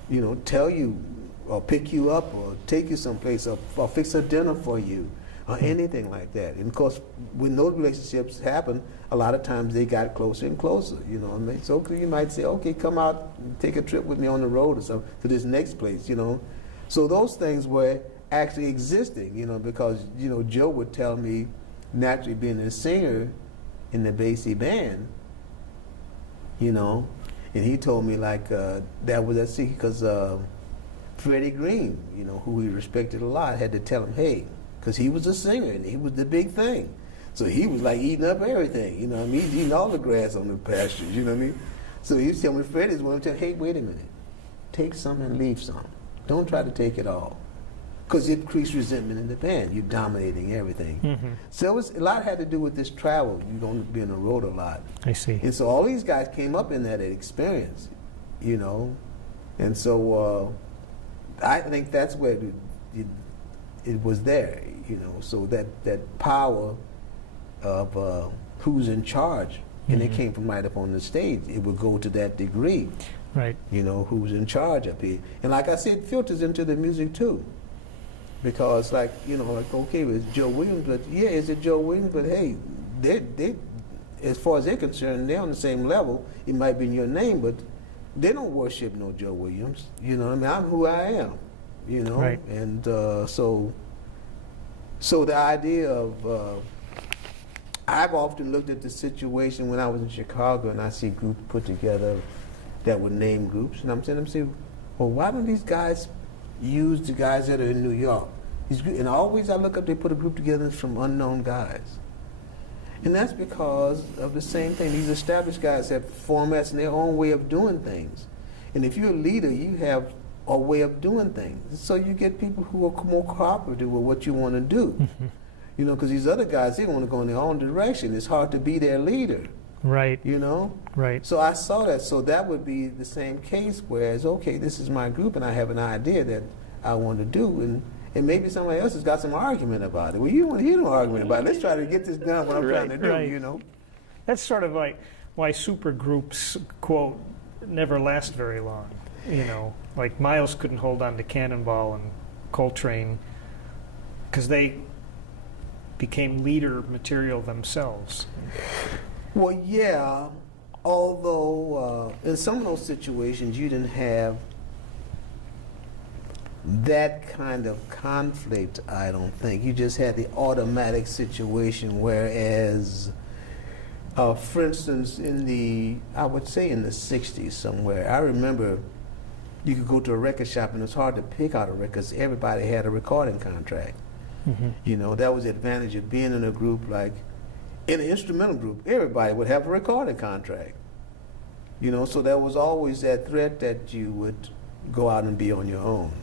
you know, tell you or pick you up or take you someplace or fix a dinner for you or anything like that. And of course, when those relationships happen, a lot of times they got closer and closer, you know what I mean? So you might say, okay, come out and take a trip with me on the road or something to this next place, you know? So those things were actually existing, you know, because, you know, Joe would tell me, naturally being a singer in the Basie band, you know, and he told me like that was at sea because Freddie Green, you know, who he respected a lot, had to tell him, hey, because he was a singer and he was the big thing. So he was like eating up everything, you know what I mean? He's eating all the grass on the pastures, you know what I mean? So he was telling me, Freddie's one of them, hey, wait a minute, take some and leave some. Don't try to take it all. Because it creates resentment in the band. You're dominating everything. Mm-hmm. So a lot had to do with this travel. You don't be on the road a lot. I see. And so all these guys came up in that experience, you know. And so I think that's where it was there, so that power of who's in charge, and it came from right up on the stage. It would go to that degree, right? Who's in charge up here, and like I said, it filters into the music too, because okay, it's Joe Williams, but yeah, is it Joe Williams? But hey, they as far as they're concerned, they're on the same level. It might be in your name, but they don't worship no Joe Williams. I'm who I am. Right. And so the idea of I've often looked at the situation when I was in Chicago and I see groups put together that would name groups, and I'm saying, well, why don't these guys use the guys that are in New York? And always I look up, they put a group together from unknown guys. And that's because of the same thing. These established guys have formats and their own way of doing things. And if you're a leader, you have a way of doing things. So you get people who are more cooperative with what you want to do. Because these other guys, they want to go in their own direction. It's hard to be their leader. Right. Right. So I saw that. So that would be the same case, whereas, okay, this is my group and I have an idea that I want to do, and maybe somebody else has got some argument about it. Well, you don't want to hear no argument about it. Let's try to get this done, what I'm trying to do, right. That's sort of like why supergroups, quote, never last very long. Like Miles couldn't hold on to Cannonball and Coltrane because they became leader material themselves. Well, yeah, although in some of those situations you didn't have that kind of conflict, I don't think. You just had the automatic situation, whereas, for instance, I would say in the 60s somewhere, I remember you could go to a record shop and it was hard to pick out a record because everybody had a recording contract. That was the advantage of being in a group like, in an instrumental group, everybody would have a recording contract. So there was always that threat that you would go out and be on your own.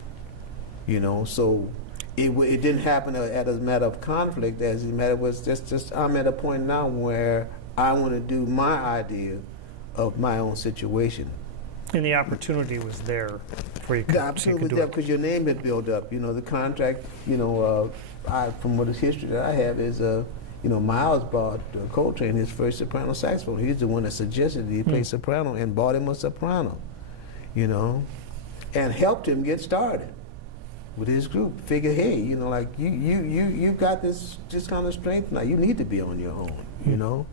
So it didn't happen as a matter of conflict, as a matter was just I'm at a point now where I want to do my idea of my own situation. And the opportunity was there for you. The opportunity was there because your name had built up. The contract. From what the history that I have is, Miles bought Coltrane his first soprano saxophone. He's the one that suggested that he play soprano and bought him a soprano. And helped him get started with his group. Figure, hey, like you got this kind of strength now. You need to be on your own.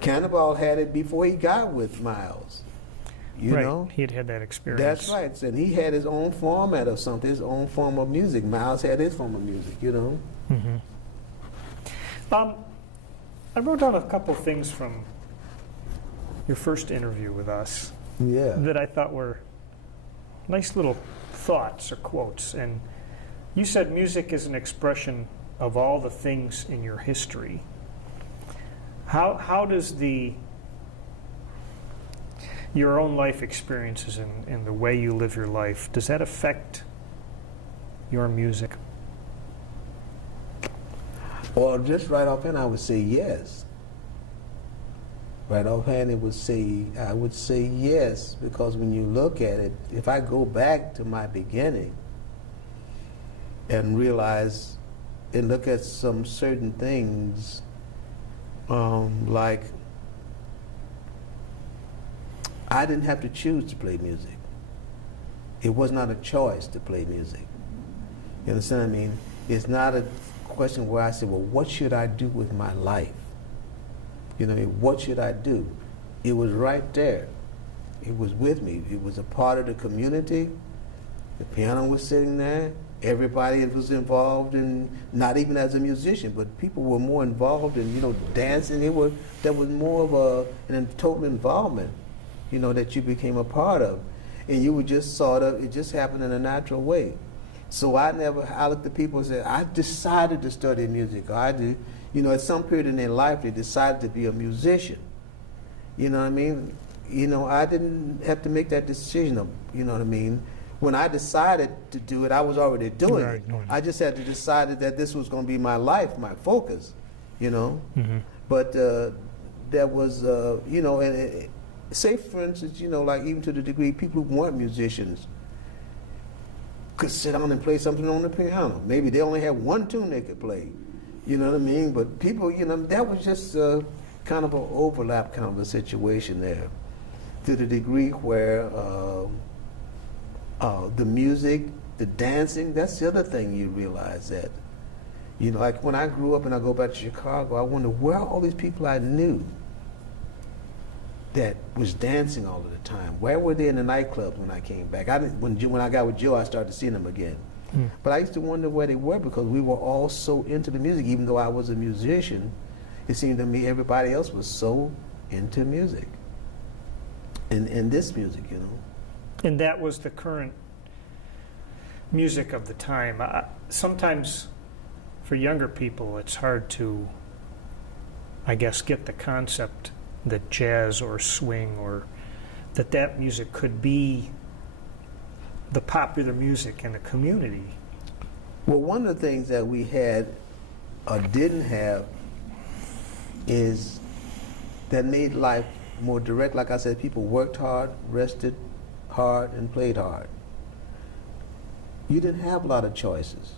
Cannonball had it before he got with Miles. You know, he had that experience. That's right, and he had his own format of something, his own form of music. Miles had his form of music. I wrote down a couple things from your first interview with us. Yeah. That I thought were nice little thoughts or quotes. And you said music is an expression of all the things in your history. How does your own life experiences and the way you live your life, does that affect your music? Well, just right offhand, I would say yes. Right offhand, I would say yes, because when you look at it, if I go back to my beginning and realize and look at some certain things, like I didn't have to choose to play music. It was not a choice to play music. You understand what I mean? It's not a question where I said, well, what should I do with my life? What should I do? It was right there. It was with me. It was a part of the community. The piano was sitting there. Everybody was involved in, not even as a musician, but people were more involved in, dancing. There was more of a total involvement, that you became a part of. And you were just it just happened in a natural way. So I looked at people and said, I decided to study music. Or I did, at some period in their life, they decided to be a musician. You know what I mean? I didn't have to make that decision, you know what I mean? When I decided to do it, I was already doing it. I just had to decide that this was going to be my life, my focus, But there was, and say, for instance, like even to the degree people who weren't musicians, could sit down and play something on the piano. Maybe they only had one tune they could play. You know what I mean? But people, that was just kind of an overlap kind of a situation there, to the degree where the music, the dancing, that's the other thing you realize that. Like when I grew up and I go back to Chicago, I wonder where are all these people I knew that was dancing all of the time. Where were they in the nightclubs when I came back? When I got with Joe, I started seeing them again. But I used to wonder where they were because we were all so into the music. Even though I was a musician, it seemed to me everybody else was so into music and this music, And that was the current music of the time. Sometimes for younger people, it's hard to, I guess, get the concept that jazz or swing or that music could be the popular music in the community. Well, one of the things that we had or didn't have is that made life more direct. Like I said, people worked hard, rested hard, and played hard. You didn't have a lot of choices.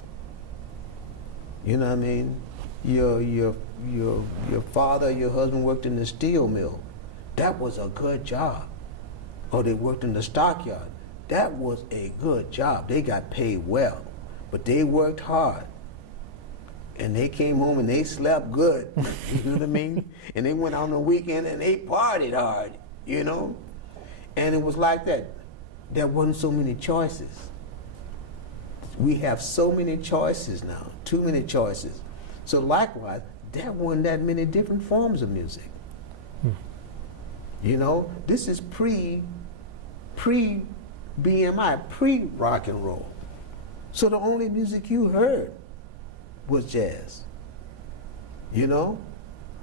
You know what I mean? Your father, your husband worked in the steel mill. That was a good job. Or they worked in the stockyard. That was a good job. They got paid well, but they worked hard. And they came home and they slept good. You know what I mean? And they went out on the weekend and they partied hard, And it was like that. There wasn't so many choices. We have so many choices now, too many choices. So likewise, there weren't that many different forms of music. This is pre-BMI, pre-rock and roll. So the only music you heard was jazz.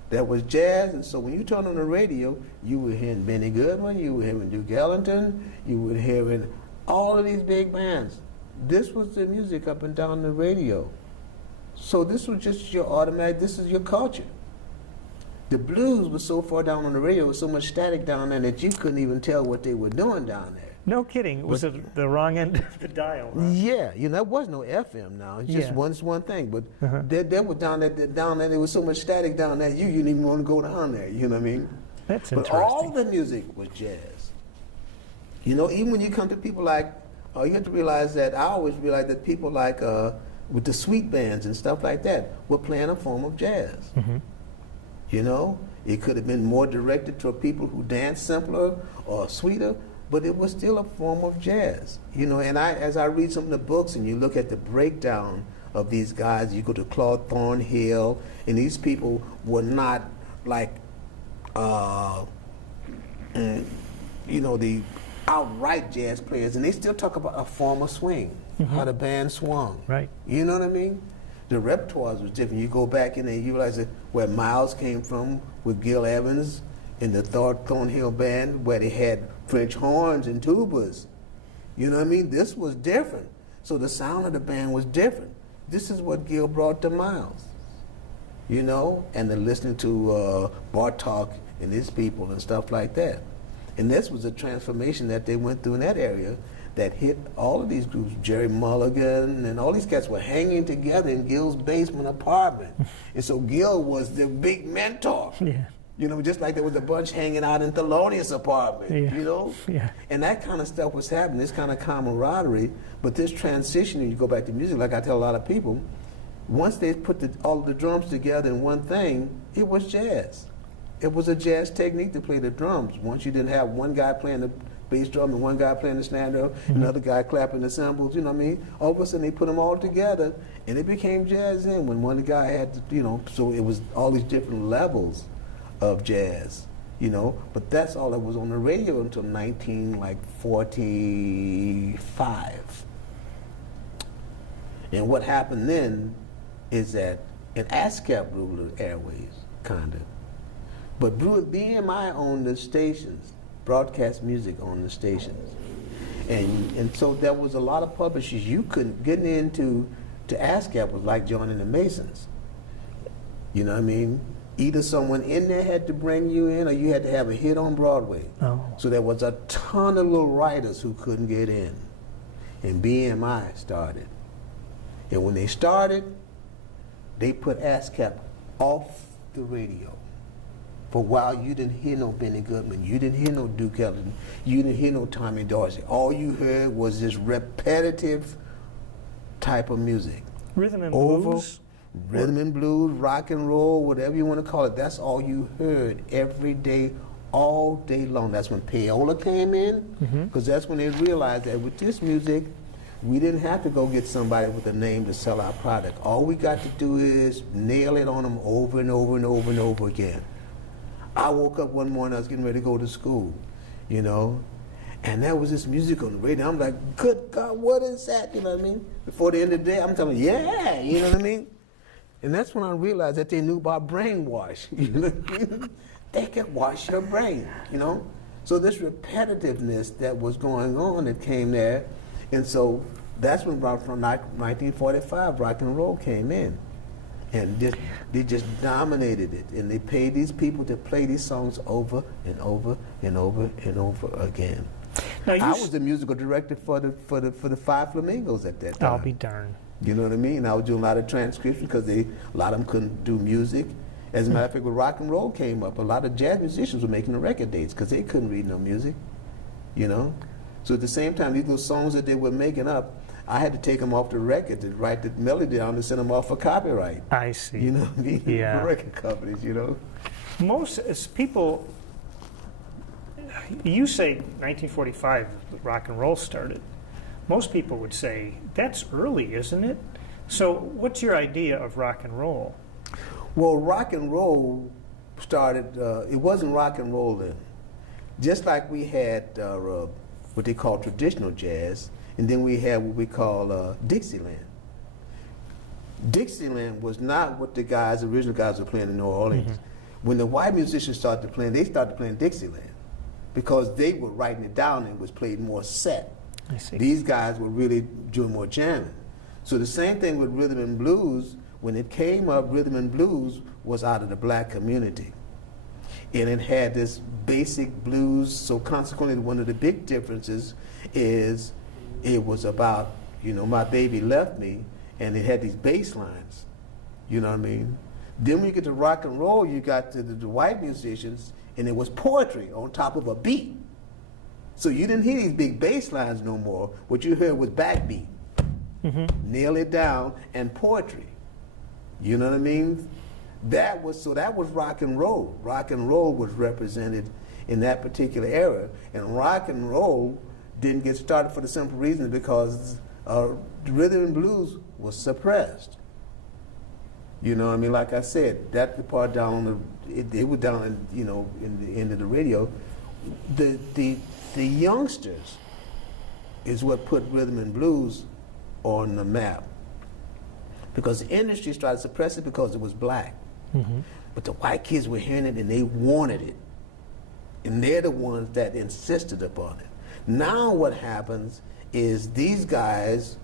That was jazz, and so when you turned on the radio, you were hearing Benny Goodman, you were hearing Duke Ellington, you were hearing all of these big bands. This was the music up and down the radio. So this was just your automatic, this is your culture. The blues was so far down on the radio, with so much static down there that you couldn't even tell what they were doing down there. No kidding. It was the wrong end of the dial, huh? Yeah, there was no FM now. It's just one thing. But there was down there, there was so much static down there, you didn't even want to go down there, you know what I mean? That's but interesting. All the music was jazz. Even when you come to people like, you have to realize that, I always realize that people like, with the sweet bands and stuff like that, were playing a form of jazz. It could have been more directed to people who dance simpler or sweeter, but it was still a form of jazz. And as I read some of the books and you look at the breakdown of these guys, you go to Claude Thornhill, and these people were not like, the outright jazz players, and they still talk about a form of swing, how the band swung. Right. You know what I mean? The repertoires was different. You go back in and you realize that where Miles came from with Gil Evans in the Thornhill band, where they had French horns and tubas. You know what I mean? This was different. So the sound of the band was different. This is what Gil brought to Miles. And then listening to Bartok and his people and stuff like that. And this was a transformation that they went through in that area that hit all of these groups. Jerry Mulligan and all these cats were hanging together in Gil's basement apartment. And so Gil was the big mentor. Yeah. Just like there was a bunch hanging out in Thelonious' apartment, Yeah. And that kind of stuff was happening, this kind of camaraderie. But this transition, when you go back to music, like I tell a lot of people, once they put all the drums together in one thing, it was jazz. It was a jazz technique to play the drums. Once you didn't have one guy playing the bass drum and one guy playing the snare drum, another guy clapping the cymbals, you know what I mean? All of a sudden they put them all together and it became jazz then when one guy had to, so it was all these different levels of jazz, but that's all that was on the radio until 1945. And what happened then is that an ASCAP ruled the airways, kind of. But BMI owned the stations, broadcast music on the stations. And so there was a lot of publishers you couldn't get into ASCAP was like joining the Masons. You know what I mean? Either someone in there had to bring you in or you had to have a hit on Broadway. Oh. So there was a ton of little writers who couldn't get in. and BMI started. And when they started, they put ASCAP off the radio. For a while, you didn't hear no Benny Goodman, you didn't hear no Duke Ellington, you didn't hear no Tommy Dorsey. All you heard was this repetitive type of music. Rhythm and blues? Rhythm and blues, rock and roll, whatever you want to call it. That's all you heard every day, all day long. That's when payola came in, because that's when they realized that with this music, we didn't have to go get somebody with a name to sell our product. All we got to do is nail it on them over and over and over and over again. I woke up one morning, I was getting ready to go to school, you know, and there was this music on the radio. I'm like, good God, what is that? You know what I mean? Before the end of the day, I'm telling you, yeah, you know what I mean? And that's when I realized that they knew about brainwash. You know what I mean? They could wash your brain, you know? So this repetitiveness that was going on that came there, and so that's when from 1945 rock and roll came in. And they just dominated it. And they paid these people to play these songs over and over and over and over again. Now I was the musical director for the Five Flamingos at that time. I'll be darned. You know what I mean? I was doing a lot of transcriptions because a lot of them couldn't do music. As a matter of fact, when rock and roll came up, a lot of jazz musicians were making the record dates because they couldn't read no music, you know? So at the same time, these little songs that they were making up, I had to take them off the record to write the melody down to send them off for copyright. I see. You know what I mean? Yeah. For record companies, you know? Most people, you say 1945 rock and roll started. Most people would say, that's early, isn't it? So what's your idea of rock and roll? Well, rock and roll started, it wasn't rock and roll then. Just like we had what they call traditional jazz, and then we had what we call Dixieland. Dixieland was not what the original guys were playing in New Orleans. When the white musicians started playing, they started playing Dixieland because they were writing it down and it was played more set. I see. These guys were really doing more jamming. So the same thing with rhythm and blues. When it came up, rhythm and blues was out of the black community. And it had this basic blues, so consequently one of the big differences is it was about, you know, my baby left me, and it had these bass lines, you know what I mean? Then when you get to rock and roll, you got the white musicians, and it was poetry on top of a beat. So you didn't hear these big bass lines no more. What you heard was backbeat, nail it down, and poetry. You know what I mean? That was rock and roll. Rock and roll was represented in that particular era, and rock and roll didn't get started for the simple reason because rhythm and blues was suppressed. You know what I mean? Like I said, that the part down, it was down in, you know, in the end of the radio. The youngsters is what put rhythm and blues on the map. Because the industry started to suppress it because it was black. But the white kids were hearing it and they wanted it. And they're the ones that insisted upon it. Now what happens is these guys,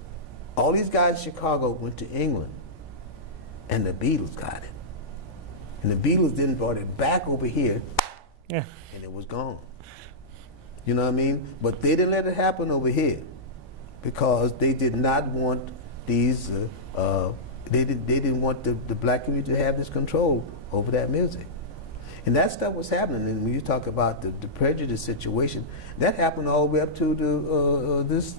all these guys in Chicago went to England and the Beatles got it. And the Beatles then brought it back over here and it was gone. You know what I mean? But they didn't let it happen over here because they did not want these, they didn't want the black community to have this control over that music. And that stuff was happening. And when you talk about the prejudice situation, that happened all the way up to this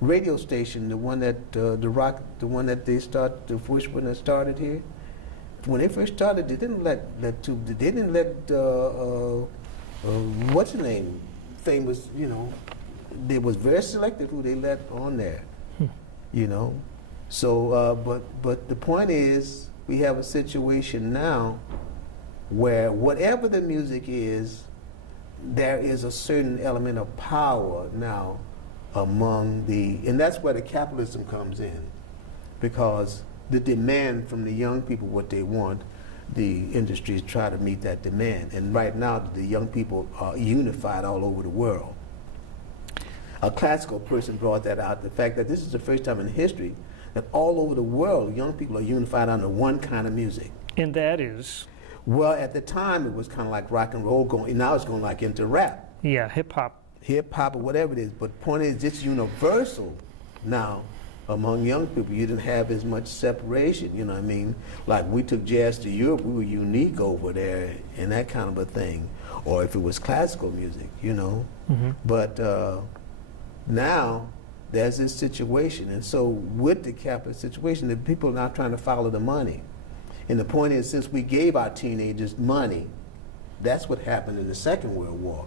radio station, the one that the first one that started here. When they first started, they didn't let what's the name, famous, you know, they was very selective who they let on there, you know. So, but the point is, we have a situation now where whatever the music is, there is a certain element of power now among and that's where the capitalism comes in, because the demand from the young people, what they want, the industries try to meet that demand. And right now, the young people are unified all over the world. A classical person brought that out, the fact that this is the first time in history that all over the world, young people are unified under one kind of music. And that is? Well, at the time, it was kind of like rock and roll going, and now it's going like into rap. Yeah, hip-hop. hip hop or whatever it is. But the point is, it's universal now among young people. You didn't have as much separation, you know what I mean? Like we took jazz to Europe, we were unique over there and that kind of a thing. Or if it was classical music, you know. But now there's this situation. And so with the capitalist situation, the people are not trying to follow the money. And the point is, since we gave our teenagers money, that's what happened in the Second World War.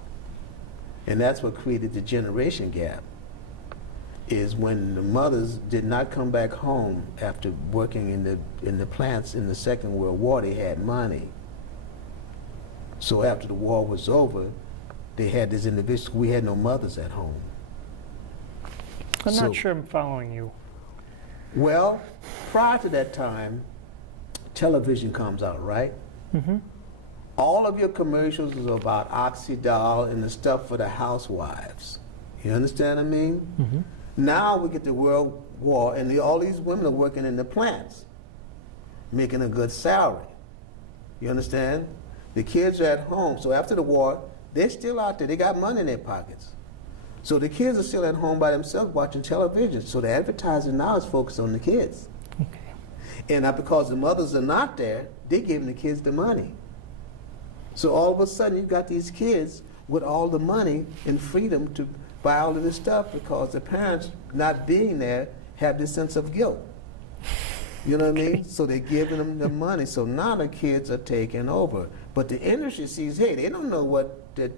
And that's what created the generation gap, is when the mothers did not come back home after working in the plants in the Second World War. They had money. So after the war was over, they had this individual. We had no mothers at home. I'm not sure I'm following you. Well, prior to that time, television comes out, right? All of your commercials is about Oxydol and the stuff for the housewives. You understand what I mean? Now we get the World War, and all these women are working in the plants, making a good salary. You understand? The kids are at home, so after the war, they're still out there. They got money in their pockets. So the kids are still at home by themselves watching television. So the advertising now is focused on the kids. And now because the mothers are not there, they're giving the kids the money. So all of a sudden, you've got these kids with all the money and freedom to buy all of this stuff because the parents not being there have this sense of guilt. You know what I mean? So they're giving them the money. So now the kids are taking over. But the industry sees, hey, they don't know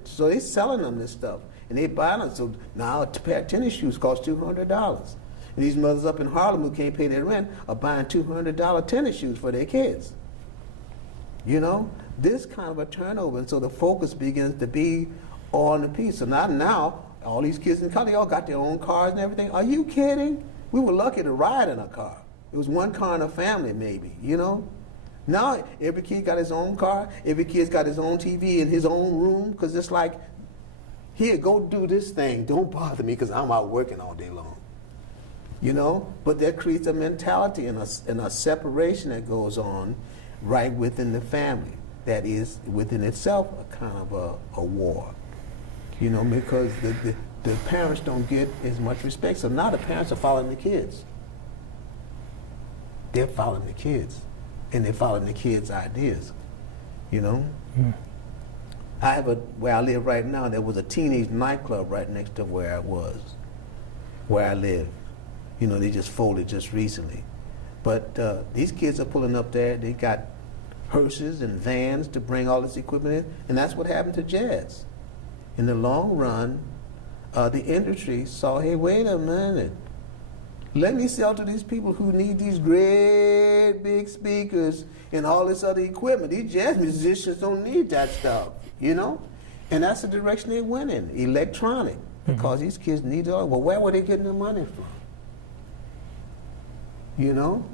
so they're selling them this stuff. And they buy them. So now a pair of tennis shoes cost $200. And these mothers up in Harlem who can't pay their rent are buying $200 tennis shoes for their kids. You know? This kind of a turnover. And so the focus begins to be on the piece. So now all these kids in college, they all got their own cars and everything. Are you kidding? We were lucky to ride in a car. It was one car in a family, maybe, you know? Now every kid got his own car. Every kid's got his own TV in his own room, because it's like, here, go do this thing. Don't bother me because I'm out working all day long. You know? But that creates a mentality and a separation that goes on right within the family. That is, within itself, a kind of a war. You know, because the parents don't get as much respect. So now the parents are following the kids. They're following the kids. And they're following the kids' ideas. You know? I have where I live right now, there was a teenage nightclub right next to where I live. You know, they just folded just recently. But these kids are pulling up there. They got hearses and vans to bring all this equipment in, and that's what happened to jazz. In the long run, the industry saw, hey, wait a minute. Let me sell to these people who need these great big speakers and all this other equipment. These jazz musicians don't need that stuff, you know? And that's the direction they went in, electronic, because these kids need it all. Well, where were they getting the money from? You know?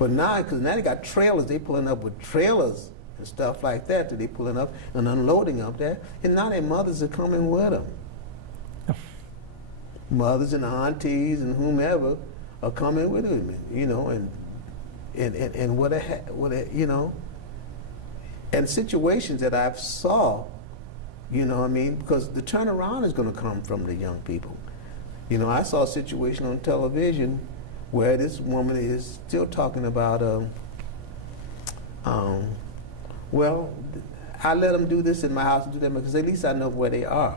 But now, because now they got trailers, they pulling up with trailers and stuff like that they pulling up and unloading up there, and now their mothers are coming with them. Mothers and aunties and whomever are coming with them, you know, and what you know, and situations that I've saw, you know what I mean, because the turnaround is going to come from the young people. You know, I saw a situation on television where this woman is still talking about, well, I let them do this in my house and do that because at least I know where they are.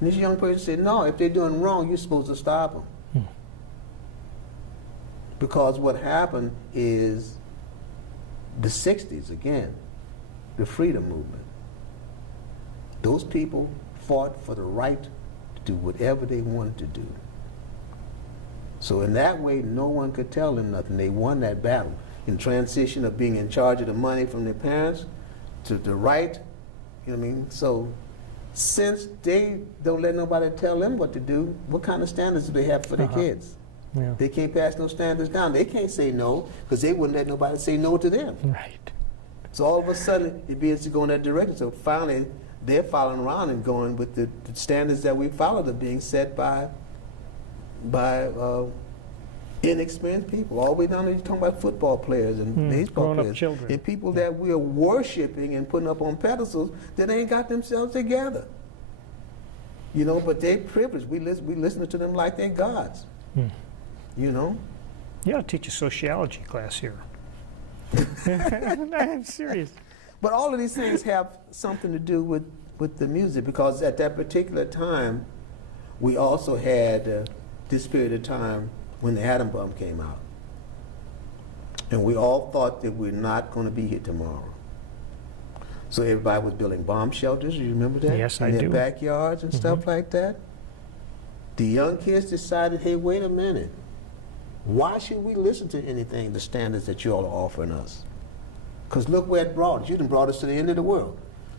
And this young person said, no, if they're doing wrong, you're supposed to stop them. Because what happened is the 60s, again, the freedom movement. Those people fought for the right to do whatever they wanted to do. So in that way, no one could tell them nothing. They won that battle. In transition of being in charge of the money from their parents to the right, you know what I mean? So since they don't let nobody tell them what to do, what kind of standards do they have for their kids? Yeah. They can't pass no standards down. They can't say no because they wouldn't let nobody say no to them. Right. So all of a sudden, it begins to go in that direction. So finally, they're following around and going with the standards that we followed are being set by inexperienced people. All the way down to talking about football players and baseball players. Children. And people that we are worshiping and putting up on pedestals that ain't got themselves together. You know, but they're privileged. We listen to them like they're gods. You know? You ought to teach a sociology class here. I'm serious. But all of these things have something to do with the music, because at that particular time, we also had this period of time when the atom bomb came out. And we all thought that we're not going to be here tomorrow. So everybody was building bomb shelters. You remember that? Yes, I in do. their backyards and stuff like that. The young kids decided, hey, wait a minute. Why should we listen to anything, the standards that you all are offering us? Because look where it brought us. You done brought us to the end of the world.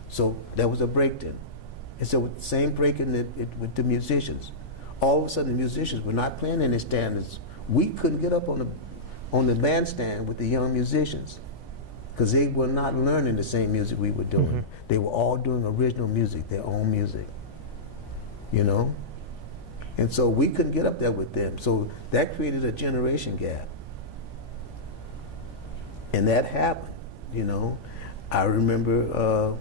So there was a break-in. And so with the same break-in with the musicians. All of a sudden the musicians were not playing any standards. We couldn't get up on the bandstand with the young musicians, because they were not learning the same music we were doing. They were all doing original music, their own music, you know? And so we couldn't get up there with them. So that created a generation gap. And that happened, you know? I remember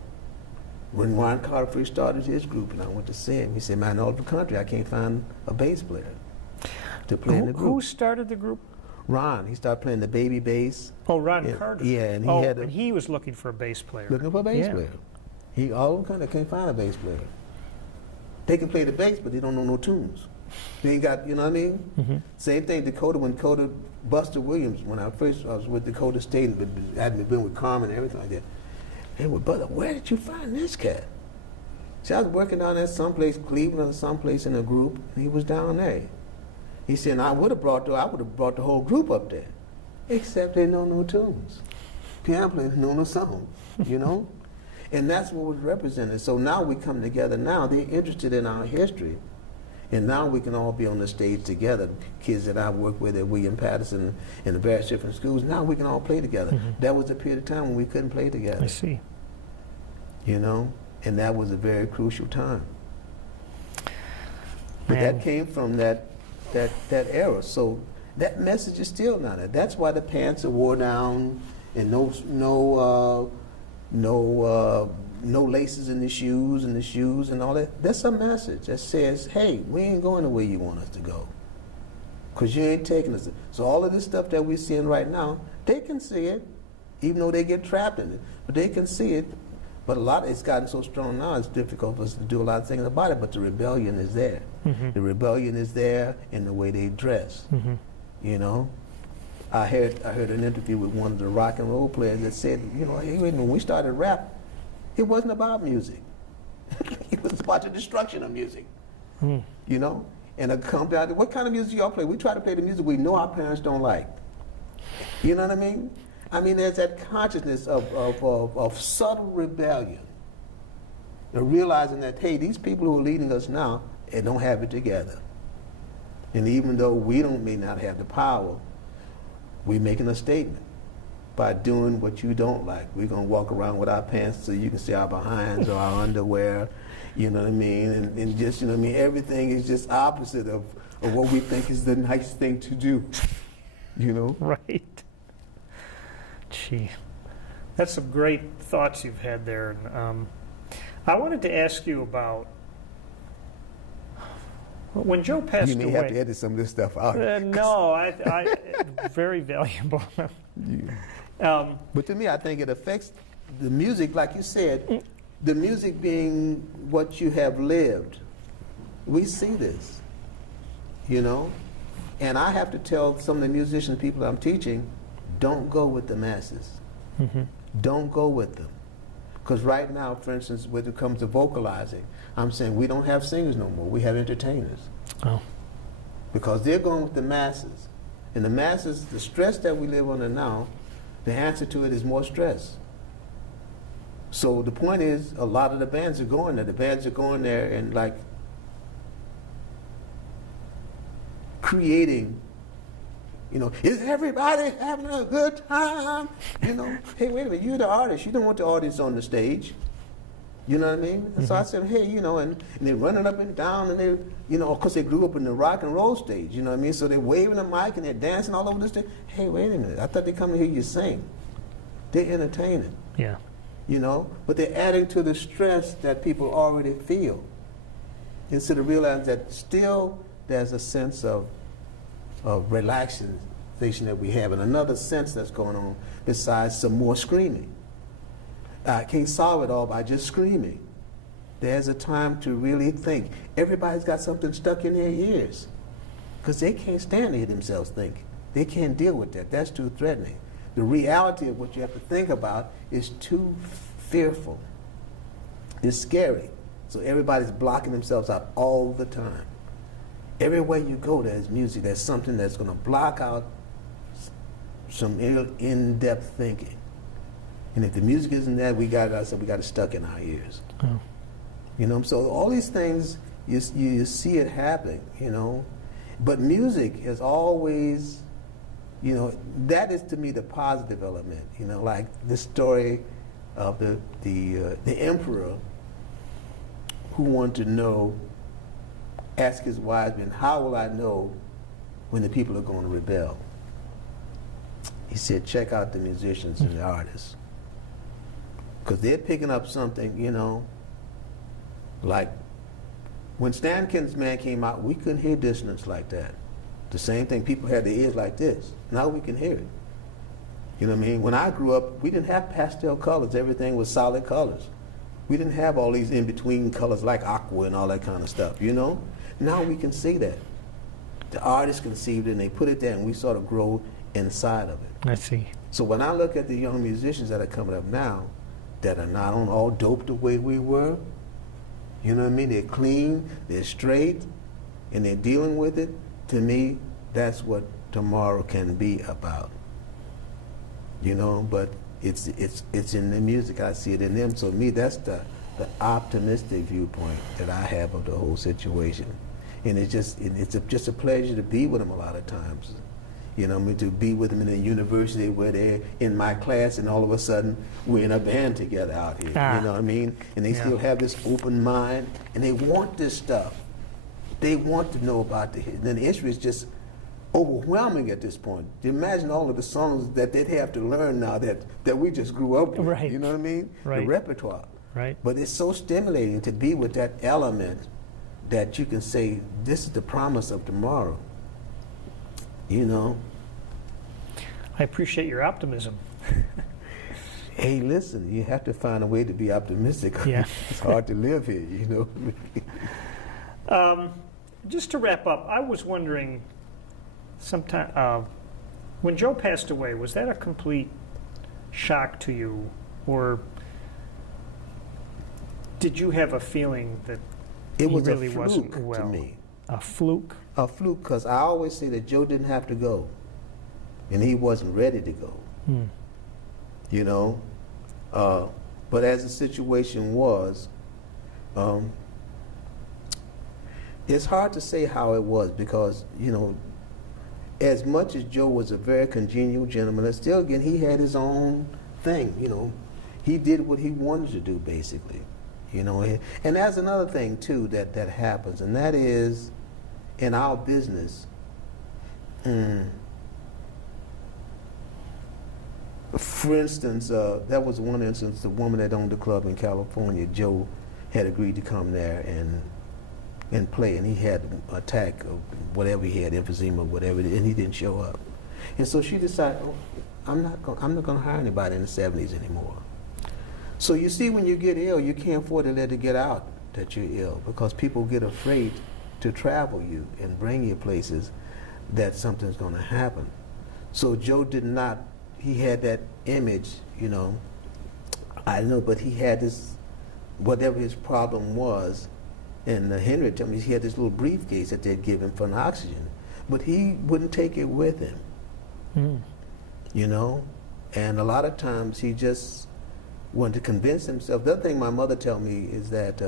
when Warren Carter first started his group, and I went to see him, he said, man, all over the country, I can't find a bass player to play in the group. Who started the group? Ron, he started playing the baby bass. Oh, Ron Yeah, Carter. yeah, and he oh, had a- and he was looking for a bass player. Looking for a bass Yeah. player. He all over the country can't find a bass player. They can play the bass, but they don't know no tunes. They ain't got, you know what I mean? Same thing, Dakota, when Buster Williams, when I was with Dakota State, but hadn't been with Carmen and everything like that. Hey, well, brother, where did you find this cat? See, I was working down there someplace, Cleveland or someplace in a group, and he was down there. He said, I would have brought the whole group up there, except they know no tunes. Piano players know no song, you know? And that's what was represented. So now we come together now, they're interested in our history, and now we can all be on the stage together. Kids that I work with at William Patterson in the various different schools, now we can all play together. That was a period of time when we couldn't play together. I see. You know? And that was a very crucial time. But Man. that came from that era. So that message is still not there. That's why the pants are wore down and no laces in the shoes and all that. That's a message that says, hey, we ain't going the way you want us to go, because you ain't taking us. So all of this stuff that we're seeing right now, they can see it, even though they get trapped in it, but they can see it. But it's gotten so strong now, it's difficult for us to do a lot of things about it, but the rebellion is there. The rebellion is there in the way they dress, you know? I heard an interview with one of the rock and roll players that said, you know, hey, when we started rap, it wasn't about music. It was about the destruction of music, you know? And I come down to, what kind of music y'all play? We try to play the music we know our parents don't like. You know what I mean? I mean, there's that consciousness of subtle rebellion. And realizing that, hey, these people who are leading us now, they don't have it together. And even though we may not have the power, we're making a statement by doing what you don't like. We're going to walk around with our pants so you can see our behinds or our underwear, you know what I mean? And just, you know what I mean? Everything is just opposite of what we think is the nice thing to do, you know? Right. Gee, that's some great thoughts you've had there. And, I wanted to ask you about when Joe passed You may away. have to edit some of this stuff out. No, I very valuable. But to me, I think it affects the music, like you said, the music being what you have lived. We see this, you know? And I have to tell some of the musicians, people I'm teaching, don't go with the masses. Don't go with them. Because right now, for instance, when it comes to vocalizing, I'm saying we don't have singers no more. We have entertainers. Oh. Because they're going with the masses. And the masses, the stress that we live under now, the answer to it is more stress. So the point is, a lot of the bands are going there. The bands are going there and like creating, you know, is everybody having a good time? You know, hey, wait a minute, you're the artist. You don't want the audience on the stage. You know what I mean? And so I said, hey, you know, and they're running up and down, and they, you know, of course they grew up in the rock and roll stage, you know what I mean? So they're waving the mic and they're dancing all over the stage. Hey, wait a minute, I thought they come to hear you sing. They're entertaining, Yeah. you know? But they're adding to the stress that people already feel. instead of realizing that still there's a sense of relaxation that we have, and another sense that's going on besides some more screaming. I can't solve it all by just screaming. There's a time to really think. Everybody's got something stuck in their ears because they can't stand to hear themselves think. They can't deal with that. That's too threatening. The reality of what you have to think about is too fearful. It's scary. So everybody's blocking themselves out all the time. Everywhere you go, there's music. There's something that's going to block out some in-depth thinking. And if the music isn't there, we got it stuck in our ears. Oh. You know, so all these things, you see it happening, you know. But music is always, you know, that is to me the positive element. You know, like the story of the emperor who wanted to know, ask his wise men, how will I know when the people are going to rebel? He said, check out the musicians and the artists. Because they're picking up something, you know, like when Stan Ken's Man came out, we couldn't hear dissonance like that. The same thing, people had their ears like this. Now we can hear it. You know what I mean? When I grew up, we didn't have pastel colors. Everything was solid colors. We didn't have all these in-between colors like aqua and all that kind of stuff, you know? Now we can see that. The artist conceived it and they put it there and we sort of grow inside of it. I see. So when I look at the young musicians that are coming up now, that are not on all dope the way we were, you know what I mean? They're clean, they're straight, and they're dealing with it. To me, that's what tomorrow can be about. You know, but it's in the music. I see it in them. So me, that's the optimistic viewpoint that I have of the whole situation. And it's just a pleasure to be with them a lot of times. You know, I mean, to be with them in a university where they're in my class and all of a sudden we're in a band together out here. You know what I mean? And they still have this open mind and they want this stuff. They want to know about then the instrument is just overwhelming at this point. Imagine all of the songs that they'd have to learn now that we just grew up with. Right. You know what I mean? Right. The repertoire. Right. But it's so stimulating to be with that element that you can say, this is the promise of tomorrow. You know? I appreciate your optimism. Hey, listen, you have to find a way to be optimistic. Yeah. It's hard to live here, you know? Just to wrap up, I was wondering, sometime when Joe passed away, was that a complete shock to you, or did you have a feeling that It he was really a fluke wasn't well? to me. A fluke? A fluke, because I always say that Joe didn't have to go, and he wasn't ready to go. You know? But as the situation was, it's hard to say how it was because, you know, as much as Joe was a very congenial gentleman, and still again, he had his own thing, you know. He did what he wanted to do, basically. You know, and that's another thing, too, that happens, and that is, in our business, for instance, that was one instance, the woman that owned the club in California, Joe had agreed to come there and play, and he had an attack of whatever he had, emphysema, whatever, and he didn't show up. And so she decided, oh, I'm not going to hire anybody in the 70s anymore. So you see, when you get ill, you can't afford to let it get out that you're ill because people get afraid to travel you and bring you places that something's going to happen. So Joe did not, he had that image, you know, I know, but he had this, whatever his problem was, and Henry told me he had this little briefcase that they'd give him for an oxygen, but he wouldn't take it with him, you know? And a lot of times he just wanted to convince himself. The other thing my mother told me is that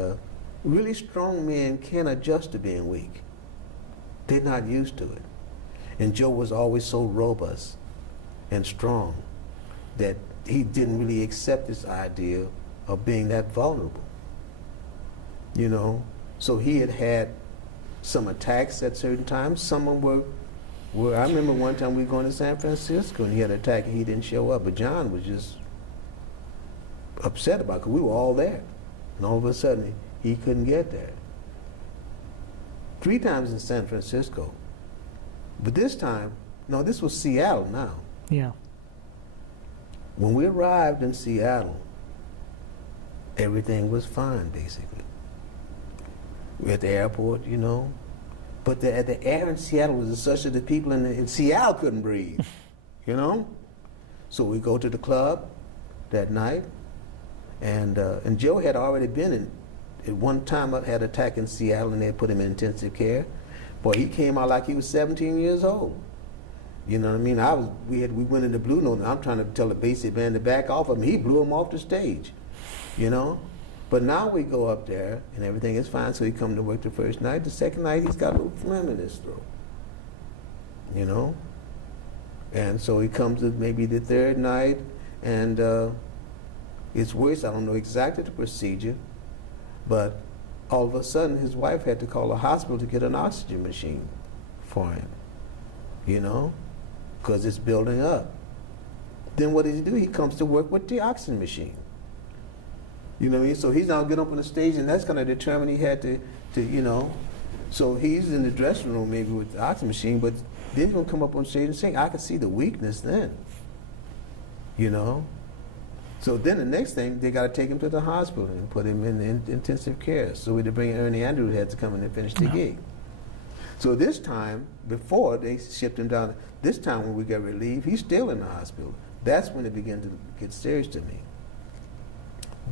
really strong men can't adjust to being weak. They're not used to it. And Joe was always so robust and strong that he didn't really accept this idea of being that vulnerable, you know? So he had some attacks at certain times. Some of them were, I remember one time we were going to San Francisco and he had an attack and he didn't show up, but John was just upset about it because we were all there. And all of a sudden, he couldn't get there. 3 times in San Francisco. But this time, no, this was Seattle now. Yeah. When we arrived in Seattle, everything was fine, basically. We're at the airport, you know. But the air in Seattle was such that the people in Seattle couldn't breathe, you know. So we go to the club that night, and Joe had already been in. At one time, I had an attack in Seattle, and they put him in intensive care. Boy, he came out like he was 17 years old. You know what I mean? We went in the Blue Note, and I'm trying to tell the basic band to back off of him. He blew him off the stage, you know. But now we go up there, and everything is fine. So he come to work the first night. The second night, he's got a little phlegm in his throat, you know. And so he comes to maybe the third night, and it's worse. I don't know exactly the procedure, but all of a sudden, his wife had to call a hospital to get an oxygen machine for him, you know, because it's building up. Then what does he do? He comes to work with the oxygen machine. You know what I mean? So he's now getting up on the stage, and that's going to determine he had to, you know. So he's in the dressing room maybe with the oxygen machine, but then he's going to come up on stage and sing. I could see the weakness then, you know. So then the next thing, they got to take him to the hospital and put him in intensive care. So we had to bring Ernie Andrews had to come in and finish the gig. So this time, before they shipped him down, this time when we got relieved, he's still in the hospital. That's when it began to get serious to me.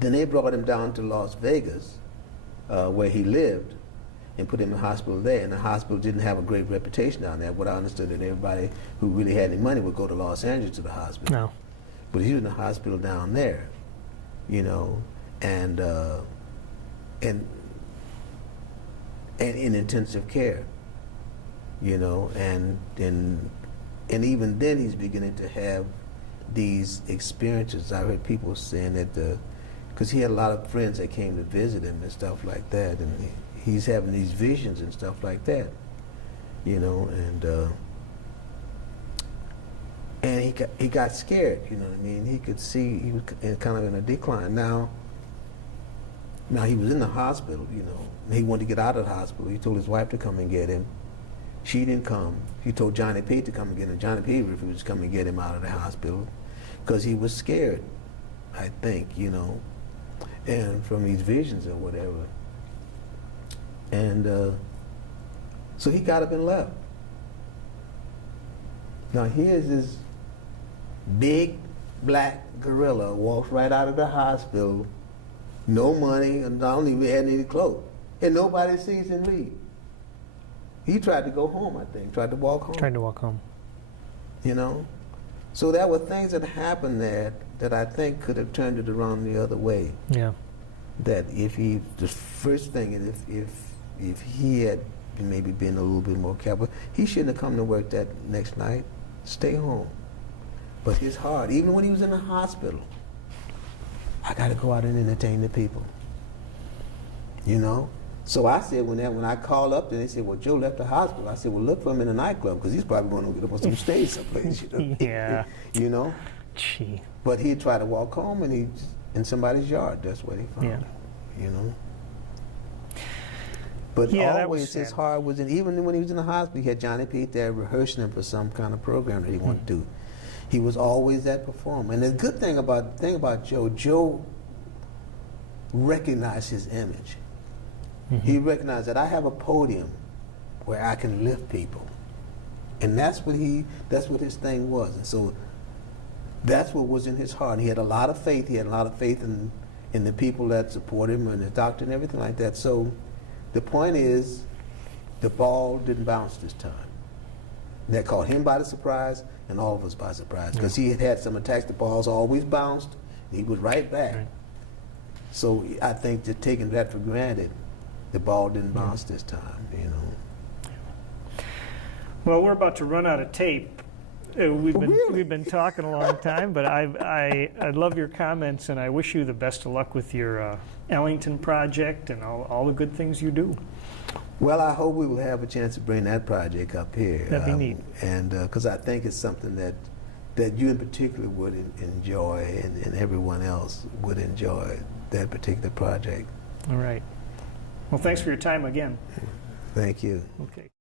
Then they brought him down to Las Vegas, where he lived, and put him in the hospital there. And the hospital didn't have a great reputation down there. What I understood that everybody who really had any money would go to Los Angeles to the hospital. No. But he was in the hospital down there, you know, and in intensive care, you know, and even then he's beginning to have these experiences. I heard people saying that because he had a lot of friends that came to visit him and stuff like that, and he's having these visions and stuff like that, you know, and he got scared, you know what I mean? He could see he was kind of in a decline. Now he was in the hospital, you know. He wanted to get out of the hospital. He told his wife to come and get him. She didn't come. He told Johnny Pate to come and get him. Johnny Pate refused to come and get him out of the hospital because he was scared, I think, you know, and from these visions or whatever. And so he got up and left. Now here's this big black gorilla walks right out of the hospital, no money, and don't even have any clothes, and nobody sees him leave. He tried to go home, I think, tried to walk home. Tried to walk home. You know? So there were things that happened there that I think could have turned it around the other way. Yeah. That the first thing is if he had maybe been a little bit more careful, he shouldn't have come to work that next night. Stay home. But his heart, even when he was in the hospital, I got to go out and entertain the people. You know? So I said when I called up, they said, well, Joe left the hospital. I said, well, look for him in a nightclub because he's probably going to get up on some stage someplace. You know? Yeah. You know? Gee. But he'd try to walk home, and he's in somebody's yard. That's what he found. Yeah. You know? But Yeah, always his heart was in, even when he was in the hospital, he had Johnny Pete there rehearsing him for some kind of program that he wanted to do. He was always that performer. And the good thing about Joe recognized his image. Mm-hmm. He recognized that I have a podium where I can lift people. And that's what his thing was. And so that's what was in his heart. He had a lot of faith. He had a lot of faith in the people that support him and the doctor and everything like that. So the point is, the ball didn't bounce this time. That caught him by the surprise and all of us by surprise. Because he had some attacks, the balls always bounced. He was right back. Right. So I think that taking that for granted, the ball didn't bounce this time, you know. Well, we're about to run out of tape. We've been talking a long time, but I love your comments, and I wish you the best of luck with your Ellington project and all the good things you do. Well, I hope we will have a chance to bring that project up here. That'd be neat. And because I think it's something that you in particular would enjoy, and everyone else would enjoy that particular project. All right. Well, thanks for your time again. Thank you. Okay.